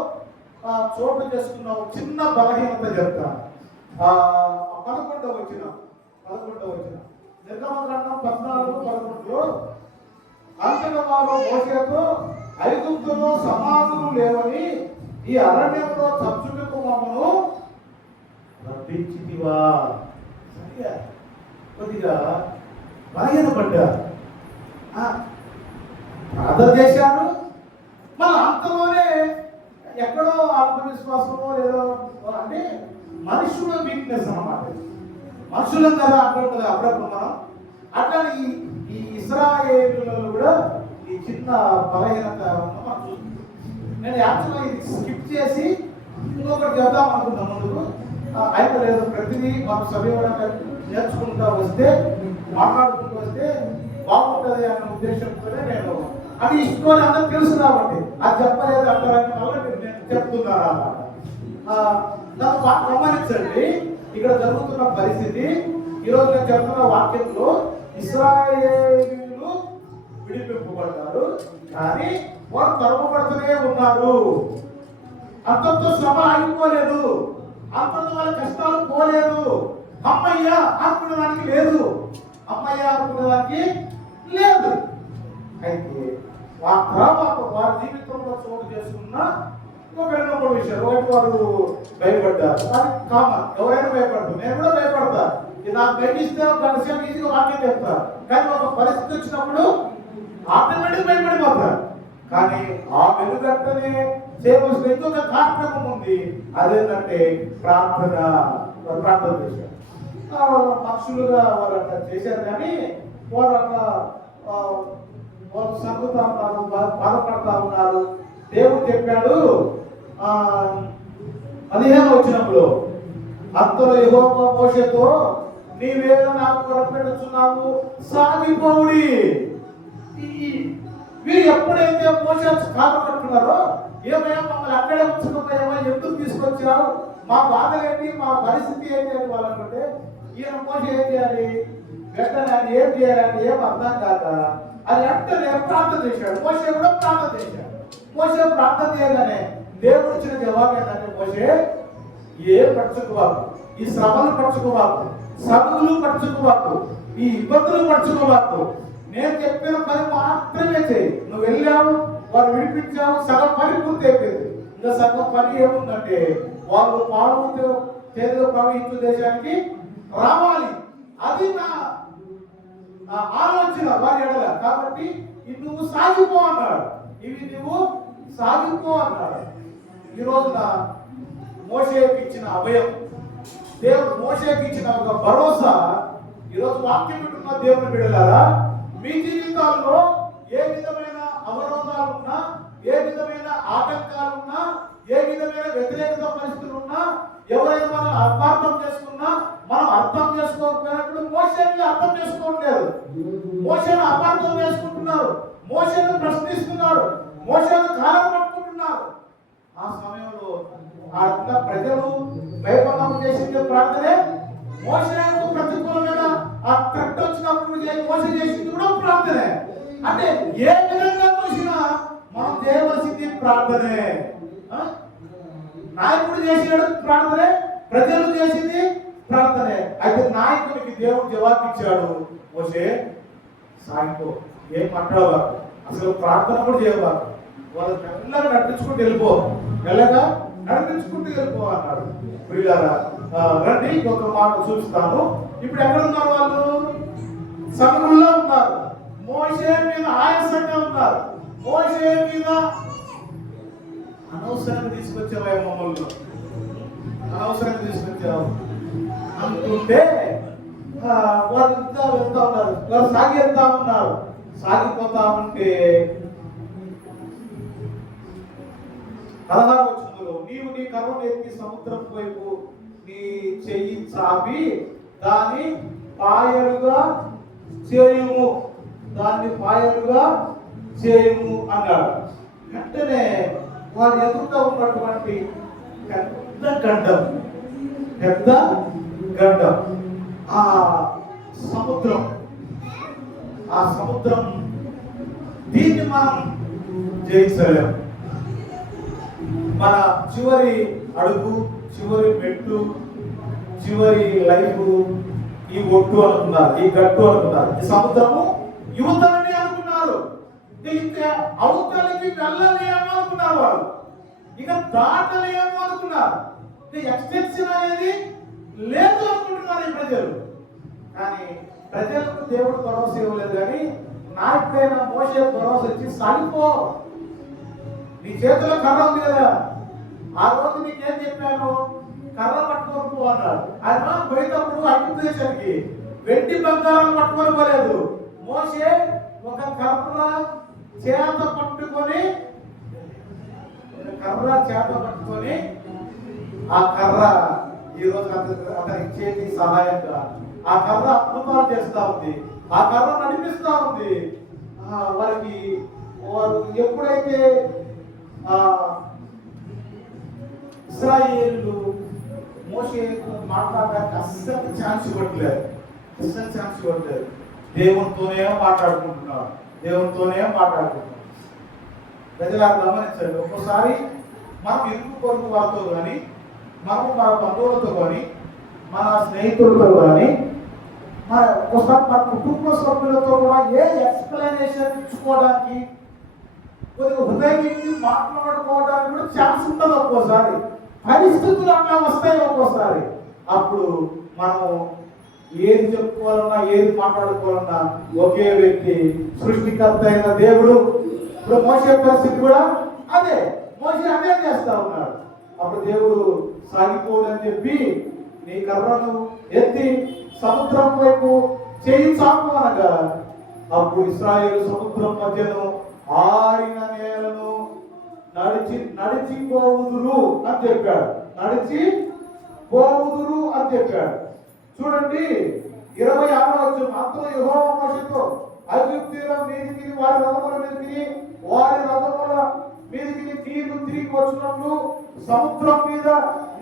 చోటు చేసుకున్న ఒక చిన్న బలహీనత చెప్తాను. 11వ వచనం నిర్గమకాండం 14:11లో, అంతగా వారు మోషేతో ఐగుప్తులో సమాధులు లేవని ఈ అరణ్యంలో చచ్చుటకు మమ్మను రప్పించితివా. కొద్దిగా బలహీనపడ్డారు, ప్రార్థన చేశారు. మన అంతలోనే ఎక్కడో ఆత్మవిశ్వాసమో లేదో, అంటే మనుషుల వీక్నెస్ అన్నమాట. మనుషులం కదా అట్లా ఉంటుంది అప్పుడప్పుడు మనం. అట్లా ఈ ఇశ్రాయేలులలో కూడా ఈ చిన్న బలహీనత మనం చూస్తున్నాం. నేను యాక్చువల్గా ఇది స్కిప్ చేసి ఇంకొకటి చేద్దాం అనుకున్నాం ముందుకు. అయితే లేదు, ప్రతిదీ మనం సవ్యంగా నేర్చుకుంటూ వస్తే, మాట్లాడుకుంటూ వస్తే బాగుంటుంది అన్న ఉద్దేశంతోనే నేను అది ఇష్టం అందరూ తెలుసు కాబట్టి అది చెప్పలేదు అంటారని వల్ల నేను చెప్తున్నాను అన్నమాట. నన్ను బాగా గమనించండి, ఇక్కడ జరుగుతున్న పరిస్థితి. ఈరోజు నేను చెప్తున్న వాక్యంలో ఇశ్రాయేలీయులు విడిపింపబడ్డారు, కానీ వారు తరమబడుతూనే ఉన్నారు. అంతంతో శ్రమ ఆగిపోలేదు, అంతంతో వాళ్ళ కష్టాలు పోలేదు. అమ్మయ్య అనుకునేదానికి లేదు, అమ్మయ్య అనుకునేదానికి లేదు. అయితే వారి జీవితంలో చోటు చేసుకున్న ఒక 2-3 విషయాలు. ఒకటి, వారు భయపడ్డారు. అది కామన్, ఎవరైనా భయపడతారు, నేను కూడా భయపడతా. నాకు భయమిస్తే గంటసేపు ఈజీగా వాక్యం చెప్తారు, కానీ ఒక పరిస్థితి వచ్చినప్పుడు ఆటోమేటిక్ భయపడిపోతారు. కానీ ఆ వెలుగంటనే చేయవలసిన ఇంకొక కార్యక్రమం ఉంది, అదేంటంటే ప్రార్థన చేశారు. మనుషులుగా వారు అట్లా చేశారు, కానీ వారు అట్లా వాళ్ళు సర్దుతా ఉన్నారు, బాధపడతా ఉన్నారు. దేవుడు చెప్పాడు 15వ వచనంలో, అంతలో యెహోవా మోషేతో, నీవేళ నాకు మొరపెట్టుచున్నావు, సాగిపోవుడి. వీరు ఎప్పుడైతే మోషే కాలు పట్టుకున్నారో, ఏమయ్యా మమ్మల్ని అక్కడే ఉంచుకున్నాయేమో, ఎందుకు తీసుకొచ్చావు, మా బాధలేంటి, మా పరిస్థితి ఏంటి అని వాళ్ళంటే, ఈయన మోషే ఏం చేయాలి, వెంటనే ఏం చేయాలని ఏం అర్థం కాక అది వెంటనే ప్రార్థన చేశాడు. మోషే కూడా ప్రార్థన చేశాడు. మోషే ప్రార్థన చేయగానే దేవుడు ఇచ్చిన జవాబు ఏంటంటే, మోషే ఏం పడుచుకోవాకు, ఈ శ్రమలు పడుచుకోవాకు, సగులు పడుచుకోవాకు, ఈ ఇబ్బందులు పడుచుకోవాకు, నేను చెప్పిన పని మాత్రమే చేయి. నువ్వు వెళ్ళావు, వారు విడిపించావు, సగం పని పూర్తి అయిపోయింది. ఇంకా సగం పని ఏముందంటే, వాళ్ళు పాలు చేతిలో ప్రవహించు దేశానికి రావాలి. అది నా ఆలోచన వారి ఎడల. కాబట్టి ఇది నువ్వు సాగిపో అన్నాడు, ఇవి నువ్వు సాగిపో అన్నాడు. ఈ రోజున మోషేకి ఇచ్చిన అభయం, దేవుడు మోషేకి ఇచ్చిన ఒక భరోసా, ఈరోజు వాక్యం వింటున్న దేవుని బిడ్డలారా, మీ జీవితాల్లో ఏ విధమైన అవరోధాలున్నా, ఏ విధమైన ఆటంకాలున్నా, ఏ విధమైన వ్యతిరేకత పరిస్థితులు ఉన్నా, ఎవరైనా మనం అపార్థం చేసుకున్నా, మనం అర్థం చేసుకోకపోయినప్పుడు మోషేని అర్థం చేసుకోవట్లేదు, మోషేని అపార్థం చేసుకుంటున్నారు, మోషేని ప్రశ్నిస్తున్నారు, మోషేని కాలం పట్టుకుంటున్నారు. ఆ సమయంలో ఆ ప్రజలు భయపడడం చేసింది ప్రార్థనే. మోషేకు ప్రతికూలమైన ఆ థ్రెట్ వచ్చినప్పుడు మోషే చేసింది కూడా ప్రార్థనే. అంటే ఏ విధంగా చూసినా మనం చేయవలసింది ప్రార్థనే. నాయకుడు చేసినాడు ప్రార్థనే, ప్రజలు చేసింది ప్రార్థనే. అయితే నాయకుడికి దేవుడు జవాబు ఇచ్చాడు, మోషే సాగిపో, ఏం మాట్లాడవారు, అసలు ప్రార్థన కూడా చేయవారు, వాళ్ళు మెల్లగా నడిపించుకుంటూ వెళ్ళిపో, మెల్లగా నడిపించుకుంటూ వెళ్ళిపో అన్నాడు. ప్రియులారా, రండి ఇంకొక మాట చూస్తాను. ఇప్పుడు ఎక్కడ ఉన్నారు వాళ్ళు? సముద్రంలో ఉన్నారు. మోషే మీద ఆయాసంగా ఉన్నారు. మోషే మీద అనవసరంగా తీసుకొచ్చావా మమ్మల్ని, అనవసరంగా తీసుకొచ్చావు అనుకుంటే వారు వెళ్తా ఉన్నారు, వారు సాగిపోతా ఉన్నారు. సాగిపోతా ఉంటే 16వ వచనంలో, నీవు నీ కర్రను ఎత్తి సముద్రం వైపు నీ చెయ్యి చాపి దాన్ని పాయలుగా చేయుము, దాన్ని పాయలుగా చేయుము అన్నాడు. వెంటనే వారి ఎదురుగా ఉన్నటువంటి పెద్ద గడ్డం ఆ సముద్రం దీన్ని మనం జయించలేం. మన చివరి అడుగు, చివరి మెట్టు, చివరి లైఫ్ ఈ ఒట్టు అనుకున్నారు, ఈ గట్టు అనుకున్నారు, ఈ సముద్రము యువతలని అనుకున్నారు, ఇంకా అవతలకి వెళ్ళలేమో అనుకున్నారు, వాళ్ళు ఇక దాటలేమో అనుకున్నారు, ఎక్స్టెన్షన్ అనేది లేదు అనుకుంటున్నారు ఈ ప్రజలు. కానీ ప్రజలకు దేవుడు భరోసా ఇవ్వలేదు, కానీ నాయకుడైన మోషే భరోసా ఇచ్చి సాగిపో, నీ చేతిలో కర్ర ఉంది కదా, ఆ రోజు నీకేం చెప్పాను, కర్ర పట్టుకొని పో అన్నాడు. ఆయన పోయేటప్పుడు ఐగుప్తు దేశానికి వెండి బంగారం పట్టుకొని పోలేదు. మోషే ఒక కర్ర చేత పట్టుకొని ఆ కర్ర ఈ రోజు అతనికి చేతి సహాయంగా ఆ కర్ర అద్భుతాలు చేస్తా ఉంది, ఆ కర్ర నడిపిస్తా ఉంది. వారికి వారు ఎప్పుడైతే ఇశ్రాయేలు మోషే మాట్లాడడానికి అస్సలు ఛాన్స్ ఇవ్వట్లేదు, అస్సలు ఛాన్స్ ఇవ్వట్లేదు. దేవునితోనే మాట్లాడుకుంటున్నారు, దేవునితోనే మాట్లాడుకుంటున్నారు. ప్రజలు గమనించండి, ఒక్కోసారి మనం ఇరుగు పొరుగు వారితో కానీ, మనం మన బంధువులతో కానీ, మన స్నేహితులతో కానీ, ఒక్కోసారి మన కుటుంబ సభ్యులతో కూడా ఏ ఎక్స్ప్లెనేషన్ ఇచ్చుకోవడానికి, కొద్దిగా హృదయం మాట్లాడుకోవడానికి కూడా ఛాన్స్ ఉంటుంది. ఒక్కోసారి పరిస్థితులు అట్లా వస్తాయి. ఒక్కోసారి అప్పుడు మనం ఏది చెప్పుకోవాలన్నా, ఏది మాట్లాడుకోవాలన్నా ఒకే వ్యక్తి, సృష్టికర్త అయిన దేవుడు. ఇప్పుడు మోషే పరిస్థితి కూడా అదే, మోషే అదే చేస్తా ఉన్నాడు. అప్పుడు దేవుడు సాగిపోడని చెప్పి నీ కర్రను ఎత్తి సముద్రం వైపు చేయి చాపు అనగా, అప్పుడు ఇశ్రాయేలు సముద్రం మధ్యను ఆరిన నేలను నడిచిపోవుదురు అని చెప్పాడు. నడిచిపోవుదురు అని చెప్పాడు. చూడండి 26వ వచనం, అంతలో యెహోవా మోషేతో ఐగుప్తీయుల మీదికి వారి రథముల మీదికి నీళ్లు తిరిగి వచ్చినట్లు సముద్రం మీద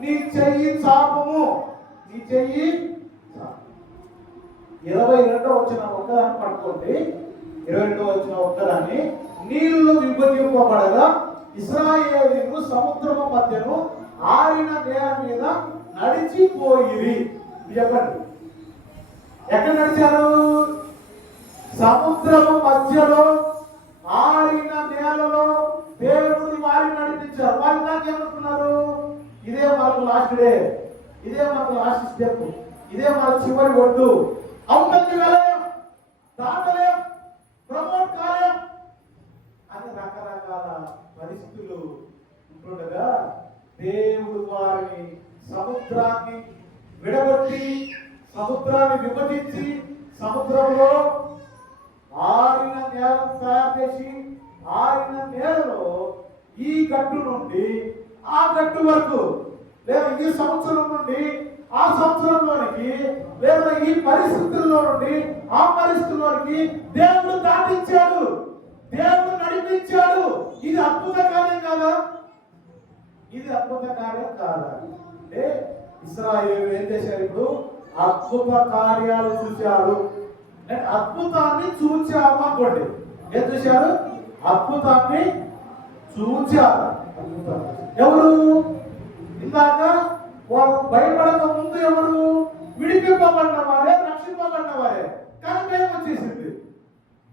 నీ చెయ్యి చాపము, నీ చెయ్యి. 22వ వచనం ఒక్కదాన్ని పట్టుకోండి. 22వ వచనం ఒక్కదాన్ని, నీళ్లు విభజింపబడగా ఇశ్రాయేలీయులు సముద్రము మధ్యను ఆరిన నేల మీద నడిచిపోయిరి. చెప్పండి, ఎక్కడ నడిచారు? సముద్రము మధ్యలో ఆరిన నేలలో దేవుడి వారిని నడిపించారు. వారి నాకేమనుకున్నారు, ఇదే మనకు లాస్ట్ డే, ఇదే మనకు లాస్ట్ స్టెప్, ఇదే మన చివరి ఒడ్డు, అవుతుంది వెళ్ళలేం, దాటలేం, ప్రమోట్ కాలేం అని రకరకాల పరిస్థితులు ఉంటుండగా దేవుడు వారిని సముద్రాన్ని విడగొట్టి, సముద్రాన్ని విభజించి, సముద్రంలో ఆరిన నేలను తయారు చేసి, ఆరిన నేలలో ఈ గట్టు నుండి ఆ గట్టు వరకు, లేదా ఈ సంవత్సరం నుండి ఆ సంవత్సరంలోనికి, లేదా ఈ పరిస్థితుల్లో నుండి ఆ పరిస్థితుల్లోనికి దేవుడు దాటించాడు, దేవుడు నడిపించాడు. ఇది అద్భుత కార్యం కాదా? ఇది అద్భుత కార్యం కాదా? అంటే ఇశ్రాయేలు ఏం చేశారు? ఇప్పుడు అద్భుత కార్యాలు చూశారు, అద్భుతాన్ని చూచారు అనుకోండి. ఏం చూశారు? అద్భుతాన్ని చూచారు. ఎవరు? ఇందాక వారు భయపడక ముందు ఎవరు? విడిపింపబడిన వారే, రక్షింపబడిన వారే. కానీ భయం వచ్చేసింది,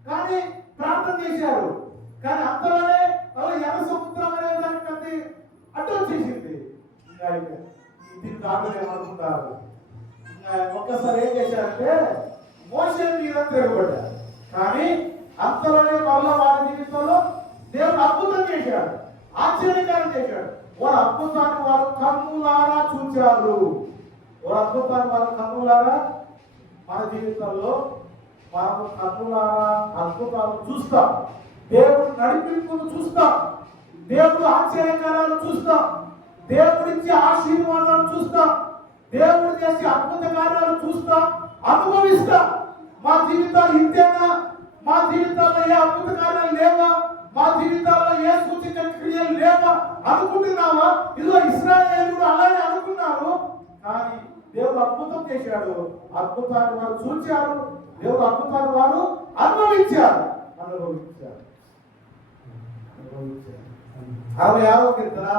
కానీ ప్రార్థన చేశారు. కానీ అంతలోనే ఎర్ర సముద్రం అనే దానికి అడ్డు వచ్చేసింది. దీన్ని దాటలేమనుకుంటారు. ఒక్కసారి ఏం చేశారంటే మోషే మీద తిరగబడ్డారు. కానీ అంతలోనే మళ్ళా వారి జీవితంలో దేవుడు అద్భుతం చేశాడు, ఆశ్చర్యకారం చేశాడు. వారి అద్భుతాన్ని వారు కన్నులారా చూచారు. వారి అద్భుతాన్ని వారు కన్నులారా, మన జీవితంలో మనము కన్నులారా అద్భుతాలు చూస్తాం, దేవుడు నడిపింపును చూస్తాం, దేవుడు ఆశ్చర్యకారాలు చూస్తాం, దేవుడిచ్చే ఆశీర్వాదాలు చూస్తాం, దేవుడు చేసే అద్భుత కార్యాలు చూస్తాం, అనుభవిస్తాం. మా జీవితాలు ఇంతేనా? మా జీవితాల్లో ఏ అద్భుత కార్యాలు లేవా? మా జీవితాల్లో ఏ సూచక క్రియలు లేవా అనుకుంటున్నావా? ఇదిగో ఇశ్రాయేలీయులు అలాగే అనుకున్నారు. కానీ దేవుడు అద్భుతం చేశాడు. అద్భుతాన్ని వారు చూచారు, దేవుడు అద్భుతాన్ని వారు అనుభవించారు. 66వ కీర్తన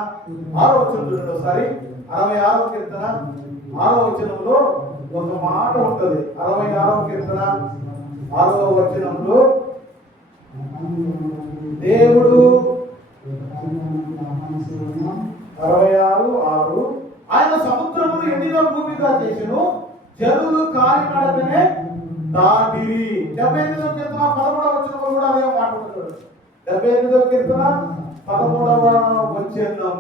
6వ వచనం చూడండి ఒకసారి. 66వ కీర్తన 6వ వచనంలో ఒక మాట ఉంటుంది. 66వ కీర్తన 6వ వచనంలో దేవుడు 66:6 ఆయన సముద్రమును ఎండిన భూమిగా చేసెను, జనులు కాలినడకనే దాటిరి. 78వ కీర్తన 13వ వచనంలో కూడా అదే మాట ఉంటుంది. 78వ కీర్తన 13వ వచనం,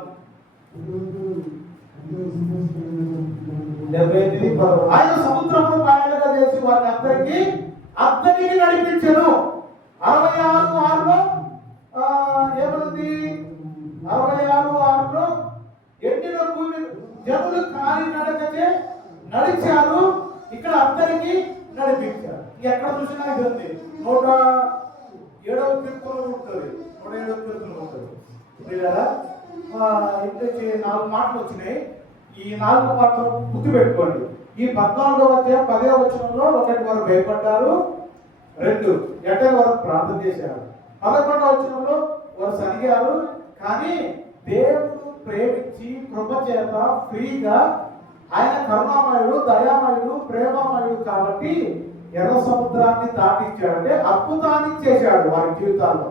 78:13 ఆయన సముద్రమును పాయలుగా చేసి వారిని అద్దరికి నడిపించెను. 66:6లో ఏమనుంది? 66:6లో ఎండిన భూమి 107వ కీర్తనలో ఉంటుంది. 107వ కీర్తనలో ఉంటుంది. ఇంటికి 4 మాటలు వచ్చినాయి. ఈ 4 మాటలు గుర్తుపెట్టుకోండి. ఈ 14వ అధ్యాయం 10వ వచనంలో 1 వారు భయపడ్డారు, 2 ఎట్టని వారు ప్రార్థన చేశారు, 11వ వచనంలో వారు సనిగారు. కానీ దేవుడు ప్రేమించి కృప చేత ఫ్రీగా, ఆయన కరుణామయుడు, దయామయుడు, ప్రేమమయుడు కాబట్టి ఎర్ర సముద్రాన్ని దాటించాడు. అంటే అద్భుతాన్ని చేశాడు వారి జీవితాల్లో.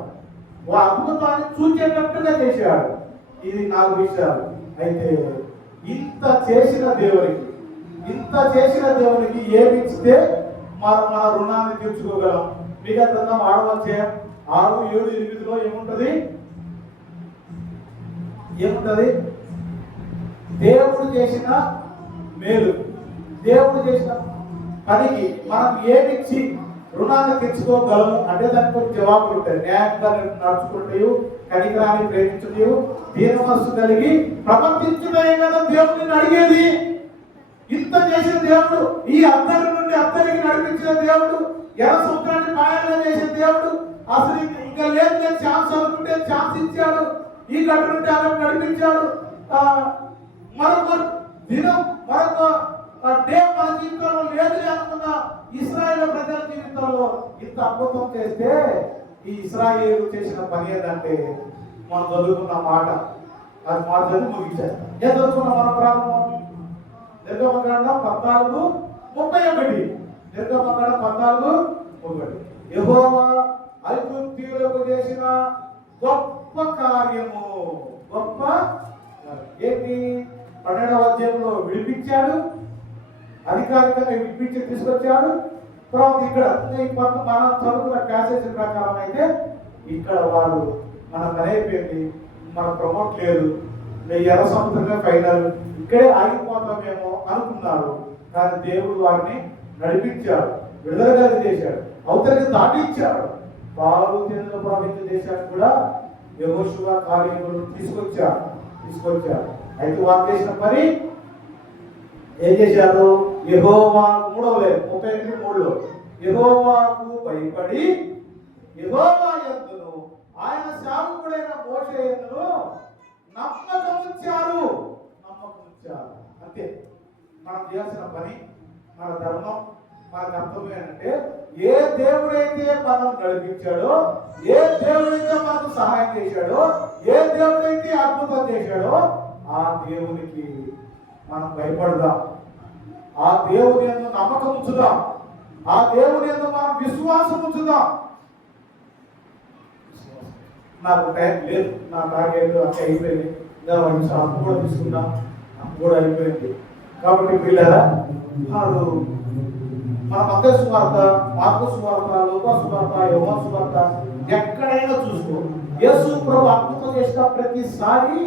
అద్భుతాన్ని చూచేటట్టుగా చేశాడు. ఇది 4 విషయాలు. అయితే ఇంత చేసిన దేవునికి ఏమి ఇస్తే మన రుణాన్ని తీర్చుకోగలం? మిగతా గ్రంథం 6వ అధ్యాయం 6, 7, 8లో ఏముంటది? దేవుడు చేసిన మేలు, దేవుడు చేసిన పనికి మనం ఏమిచ్చి రుణాన్ని తెచ్చుకోగలము అంటే దానికి కొన్ని జవాబులు ఉంటాయి. న్యాయంగా నడుచుకుంటాయు, కనికరాన్ని ప్రేమించుటయు, దీన మనస్సు కలిగి ప్రవర్తించుటే కదా దేవుడిని అడిగేది. ఇంత చేసిన దేవుడు, ఈ అద్దరి నుండి అద్దరికి నడిపించిన దేవుడు, ఎర్ర సముద్రాన్ని మాయంగా చేసిన దేవుడు, అసలు ఇంకా లేదు ఛాన్స్ అనుకుంటే ఛాన్స్ ఇచ్చాడు. ఈ గట్టు నుండి అక్కడ నడిపించాడు. మరొక దినం, మరొక డే మన జీవితంలో లేదు అనుకున్న ఇశ్రాయేలు ప్రజల జీవితంలో ఇంత అద్భుతం చేస్తే ఈ ఇశ్రాయేలు చేసిన పని ఏంటంటే మనం చదువుకున్న మాట, అది మాట చదివి ముగించారు. ఏం చదువుకున్న మన ప్రారంభం? నిర్గమకాండం 14:31. నిర్గమకాండం 14:31. యెహోవా ఐగుప్తీయులకు చేసిన గొప్ప కార్యము. గొప్ప ఏంటి? 12వ అధ్యాయంలో విడిపించాడు, అధికారికంగా విడిపించి తీసుకొచ్చాడు. తర్వాత ఇక్కడ మన చదువుకున్న ప్యాసేజ్ ప్రకారం అయితే ఇక్కడ వారు మనకు అయిపోయింది, మనకు ప్రమోట్ లేదు, ఎర్ర సముద్రమే ఫైనల్, ఇక్కడే ఆగిపోతామేమో అనుకున్నారు. కానీ దేవుడు వారిని నడిపించాడు, విడుదల చేశాడు, అవతలికి దాటించాడు. పాలు తేనెలు ప్రవహించే దేశాన్ని కూడా యెహోషువ కార్యములు తీసుకొచ్చాడు. అయితే వారు చేసిన పని ఏం చేశారు? యెహోవా 32:3లో యెహోవాకు భయపడి యెహోవా యందును ఆయన సేవకుడైన మోషే యందును నమ్మకం ఉంచారు. అంతే. మనం చేయాల్సిన పని, మన ధర్మం, మన కర్తవ్యం ఏంటంటే ఏ దేవుడైతే మనం నడిపించాడో, ఏ దేవుడైతే మనకు సహాయం చేశాడో, ఏ దేవుడైతే అద్భుతం చేశాడో ఆ దేవునికి మనం భయపడదాం, ఆ దేవుని యందు నమ్మకం ఉంచుదాం, ఆ దేవుని యందు మనం విశ్వాసం ఉంచుదాం. నాకు టైం లేదు, నా టార్గెట్ అంతా అయిపోయింది, ఇంకా అప్పు కూడా తీసుకున్నా, అప్పు కూడా అయిపోయింది. కాబట్టి పిల్లరా, వారు మన మత్తయి సువార్త, మార్కు సువార్త, లూకా సువార్త, యోహాను సువార్త ఎక్కడైనా చూసుకో, యేసు ప్రభు అద్భుతం చేసిన ప్రతిసారి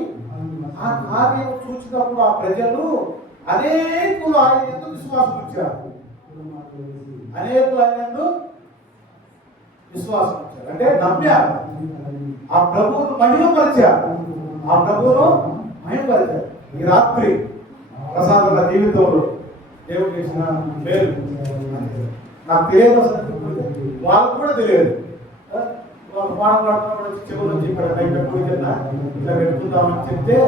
ఆ కార్యం చూసినప్పుడు ఆ ప్రజలు అనేకులు ఆయన ఎందుకు విశ్వాసం ఇచ్చారు, అంటే నమ్మారు, ఆ ప్రభువును మహిమపరిచారు. ఈ రాత్రి ప్రసాదుల జీవితంలో దేవుడు చేసిన మేలు నాకు తెలియదు, వాళ్ళకు కూడా తెలియదు. వాళ్ళు మాట్లాడుతున్నప్పుడు చెవులు ఇక్కడ ఇట్లా పెట్టుకుందామని చెప్తే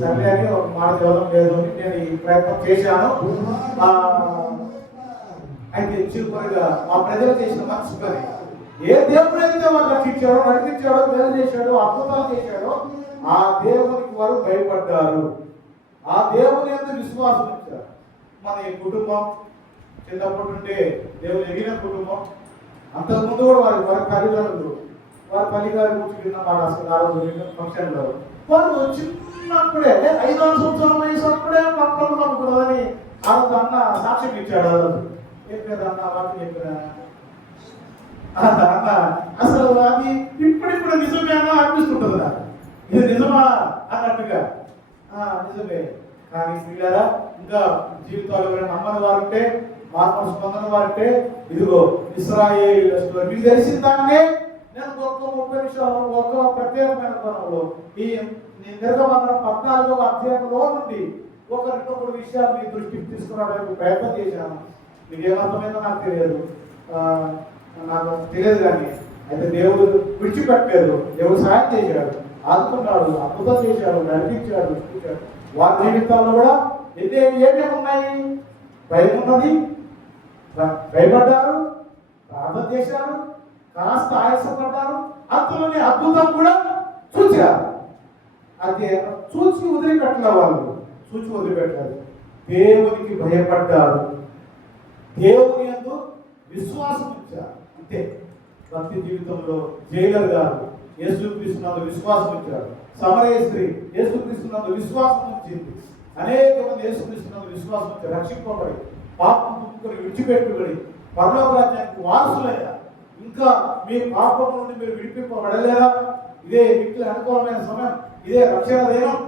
సరే అని ఒక మాట చదవడం లేదు అని నేను ఈ ప్రయత్నం చేశాను. అయితే చిరుపరిగా మా ప్రజలు చేసిన మంచి పని, ఏ దేవుడైతే వాళ్ళు రక్షించాడో, నడిపించాడో, మేలు చేశాడో, అద్భుతాలు చేశాడో ఆ దేవునికి వారు భయపడ్డారు, ఆ దేవుని యందు విశ్వాసం ఇచ్చారు. మన ఈ కుటుంబం చిన్నప్పటి నుండి దేవుడు ఎగిన కుటుంబం. అంతకుముందు కూడా వారి తల్లిదండ్రులు, వారి తల్లిగారి గురించి విన్న మాట అసలు ఆ రోజు ఫంక్షన్లో వాళ్ళు చిన్నప్పుడే 5 సంవత్సరాల వయసు అప్పుడే పక్కన నమ్ముకున్నదని ఆ రోజు అన్న సాక్ష్యం ఇచ్చాడు. ఆ రోజు చెప్పారు అన్న, వాటిని చెప్పారా అన్న, అసలు అది ఇప్పుడు నిజమేనా అనిపిస్తుంటుంది నాకు, ఇది నిజమా అన్నట్టుగా. నిజమే. కానీ పిల్లరా, ఇంకా జీవితాలు ఎవరైనా నమ్మని వారుంటే, మార్పు స్పందన వారంటే, ఇదిగో ఇశ్రాయేలు మీకు తెలిసిన దాన్నే నేను ఒక్క 30 నిమిషాలు ఒక ప్రత్యేకమైన కోణంలో ఈ నిర్గమకాండం 14వ అధ్యాయంలో నుండి ఒక 2-3 విషయాలు మీ దృష్టికి తీసుకురావడానికి ప్రయత్నం చేశాను. మీకు ఏమర్థమైందో నాకు తెలియదు. నాకు తెలియదు, కానీ అయితే దేవుడు విడిచిపెట్టలేదు, దేవుడు సహాయం చేశాడు, ఆదుకున్నాడు, అద్భుతం చేశాడు, నడిపించాడు, చూపించాడు. వారి జీవితాల్లో కూడా ఏమేమి ఉన్నాయి? భయం ఉన్నది, భయపడ్డారు, ప్రార్థన చేశారు, కాస్త ఆయాసపడ్డారు, అందులోనే అద్భుతం కూడా చూశారు. అదే చూసి వదిలిపెట్టిన వాళ్ళు చూసి వదిలిపెట్టారు. దేవునికి భయపడ్డారు, దేవుని యందు విశ్వాసం ఇచ్చారు. అంతే. భక్తి జీవితంలో జైలర్ గారు యేసుక్రీస్తునందు విశ్వాసం ఇచ్చారు. సమరయ స్త్రీ యేసుక్రీస్తునందు విశ్వాసం ఉంచింది. అనేక మంది యేసుక్రీస్తునందు విశ్వాసం ఇచ్చారు, రక్షింపబడి పాపం తుప్పుకొని విడిచిపెట్టుబడి పరలోక రాజ్యానికి వారసులయ్యారు. ఇంకా మీ పాపం నుండి మీరు విడిపింపబడలేరా? ఇదే మీకు అనుకూలమైన సమయం, ఇదే రక్షణ దినం,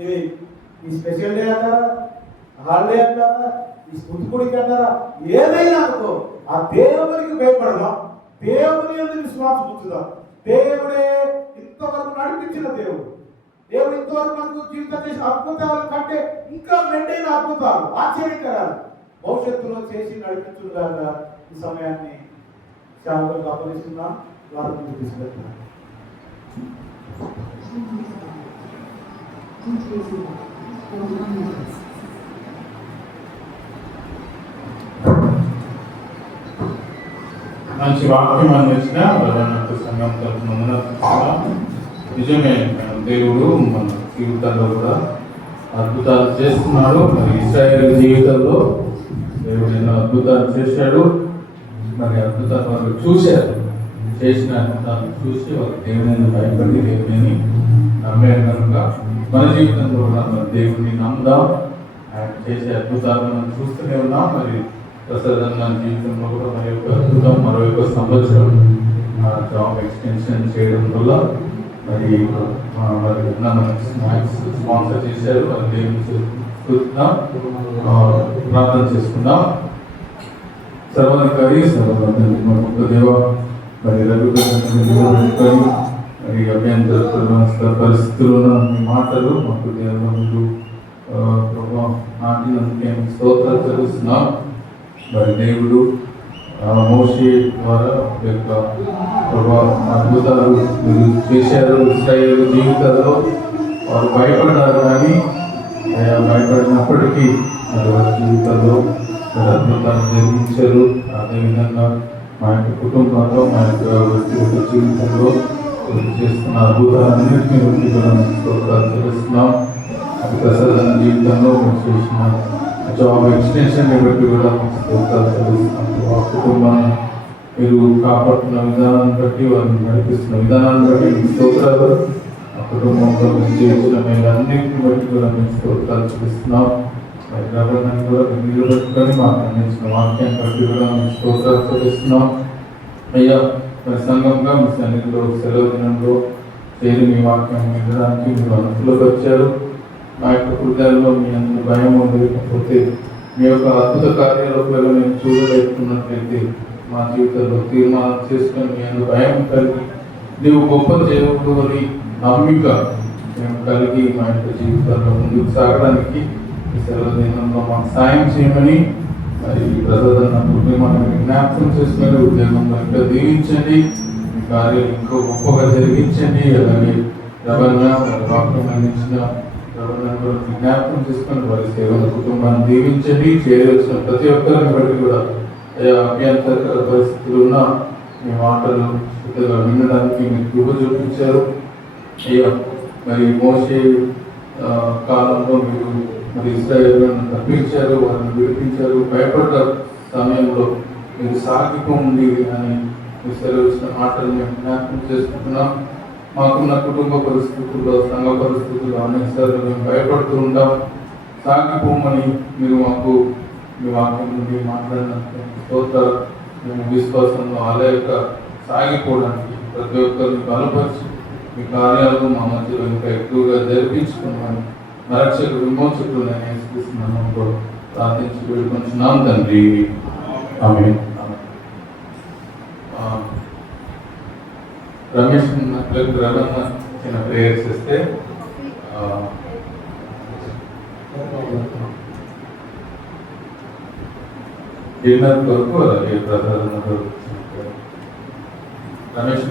ఇది ఈ స్పెషల్ డే అంటారా, హాలిడే అంటారా, ఈ స్మృతి కొడికి అంటారా, ఏదైనా అనుకో, ఆ దేవునికి భయపడదాం, దేవుని యందు విశ్వాసం ఉంచుదాం. దేవుడే ఇంతవరకు నడిపించిన దేవుడు, దేవుడు ఇంతవరకు మనకు జీవితం చేసిన అద్భుతాల కంటే ఇంకా మెండైన అద్భుతాలు, ఆశ్చర్యకరాలు భవిష్యత్తులో చేసి నడిపించుగాక. ఈ సమయాన్ని సేవకులకు అప్పగిస్తున్నాం, వారి ముందు తీసుకెళ్తున్నాం. మంచి వాక్యం అందించిన సంఘం తరఫున నిజమే, దేవుడు మన జీవితాల్లో కూడా అద్భుతాలు చేస్తున్నాడు. మరి ఇశ్రాయేలు జీవితంలో దేవుడు ఎన్నో అద్భుతాలు చేశాడు. మరి అద్భుతాలు వాళ్ళు చూశారు, చేసిన అద్భుతాలు చూసి వాళ్ళు దేవుని భయపడి దేవుని నమ్మారు. కనుక మన జీవితంలో కూడా మన దేవుడిని నమ్ముదాం. ఆయన చేసే అద్భుతాలు మనం చూస్తూనే ఉన్నాం. మరి ప్రసాదంగా జీవితంలో కూడా మరి యొక్క అద్భుతం, మరో యొక్క సంవత్సరం జాబ్ ఎక్స్టెన్షన్ చేయడం వల్ల మరి స్నాక్స్ స్పాన్సర్ చేశారు. మరి దేవుని చూస్తున్నాం, ప్రార్థన చేసుకుందాం. సర్వాధికారి సర్వ దేవ మరి రఘుపతి మరి అభ్యంతర పరిస్థితుల్లో మీ మాటలు మాకు దేవుడు నాటినందుకే స్తోత్రాలు తెలుస్తున్నాం. మరి దేవుడు మోషే ద్వారా యొక్క అద్భుతాలు మీరు చేశారు. ఇశ్రాయేలు జీవితాల్లో వారు భయపడ్డారు, కానీ భయపడినప్పటికీ మరి వారి జీవితాల్లో అద్భుతాలు జరిగించారు. అదేవిధంగా మా యొక్క కుటుంబంలో, మా యొక్క వ్యక్తిగత జీవితంలో చేస్తున్న అద్భుతాలన్నింటినీ తెలుస్తున్నాం. అది ప్రసాదం జీవితంలో చేసిన జాబ్ ఎక్స్టెన్షన్ బట్టి కూడా తెలుస్తున్నాం. ఆ కుటుంబాన్ని మీరు కాపాడుతున్న విధానాన్ని బట్టి, వారిని నడిపిస్తున్న విధానాన్ని బట్టి మీకు స్తోత్రాలు. ఆ కుటుంబంలో మీరు చేసిన మేలన్నింటిని బట్టి కూడా మీకు స్తోత్రాలు చూపిస్తున్నాం. రవాణాన్ని కూడా మీరు పెట్టుకొని మాకు అందించిన వాక్యాన్ని బట్టి కూడా మీకు స్తోత్రాలు చూపిస్తున్నాం. అయ్యా, మరి సంఘంగా మీ సన్నిధిలో సెలవు దినంలో చేరి మీ వాక్యం వినడానికి మీరు అనుకూలకు వచ్చారు. మా యొక్క హృదయాల్లో మీ అందరూ భయం లేకపోతే, మీ యొక్క అద్భుత కార్యాలలో మేము చూడలేకున్నట్లయితే మా జీవితంలో తీర్మానం చేసుకొని మీ అందరూ భయం కలిగి నీవు గొప్ప దేవుడు అని నమ్మిక మేము కలిగి మా యొక్క జీవితాల్లో ముందుకు సాగడానికి ఈ సెలవు దినంలో మాకు సాయం చేయమని, మరి ప్రజలన్న కుటుంబాన్ని జ్ఞాపకం చేసుకొని ఉద్యోగంలో ఇంకా దీవించండి, మీ కార్యాలు ఇంకో గొప్పగా జరిగించండి. అలాగే రవాణా వాక్యం అందించిన రవాణా జ్ఞాపకం చేసుకొని వారి సేవల కుటుంబాన్ని దీవించండి. చేయవలసిన ప్రతి ఒక్కరిని బట్టి కూడా అభ్యంతర పరిస్థితులు ఉన్న మీ మాటలు శ్రద్ధగా వినడానికి మీరు కృప చూపించారు. అయ్యా, మరి మోషే కాలంలో మీరు మరి ఇశ్రాయేలును తప్పించారు, వారిని విడిపించారు. భయపడ్డ సమయంలో మీరు సాగిపోండి అని మీరు సెలవిచ్చిన మాటలు మేము జ్ఞాపకం చేసుకుంటున్నాం. మాకున్న కుటుంబ పరిస్థితుల్లో, సంఘ పరిస్థితుల్లో అనేకసార్లు మేము భయపడుతూ ఉంటాం. సాగిపోమని మీరు మాకు మీ వాక్యం నుండి మాట్లాడినందుకు స్తోత్రాలు. మేము విశ్వాసంలో ఆలయక సాగిపోవడానికి ప్రతి ఒక్కరిని బలపరిచి మీ కార్యాలు మా మధ్యలో ఇంకా ఎక్కువగా జరిపించుకున్నామని రక్షకు విమోచకులు నేను యేసుక్రీస్తు ప్రార్థించి వేడుకొంచున్నాం తండ్రి. ఆమేన్. రమేష్ రమణ చిన్న ప్రేయర్స్ ఇస్తే డిన్నర్ కొరకు అలాగే ప్రధాన రమేష్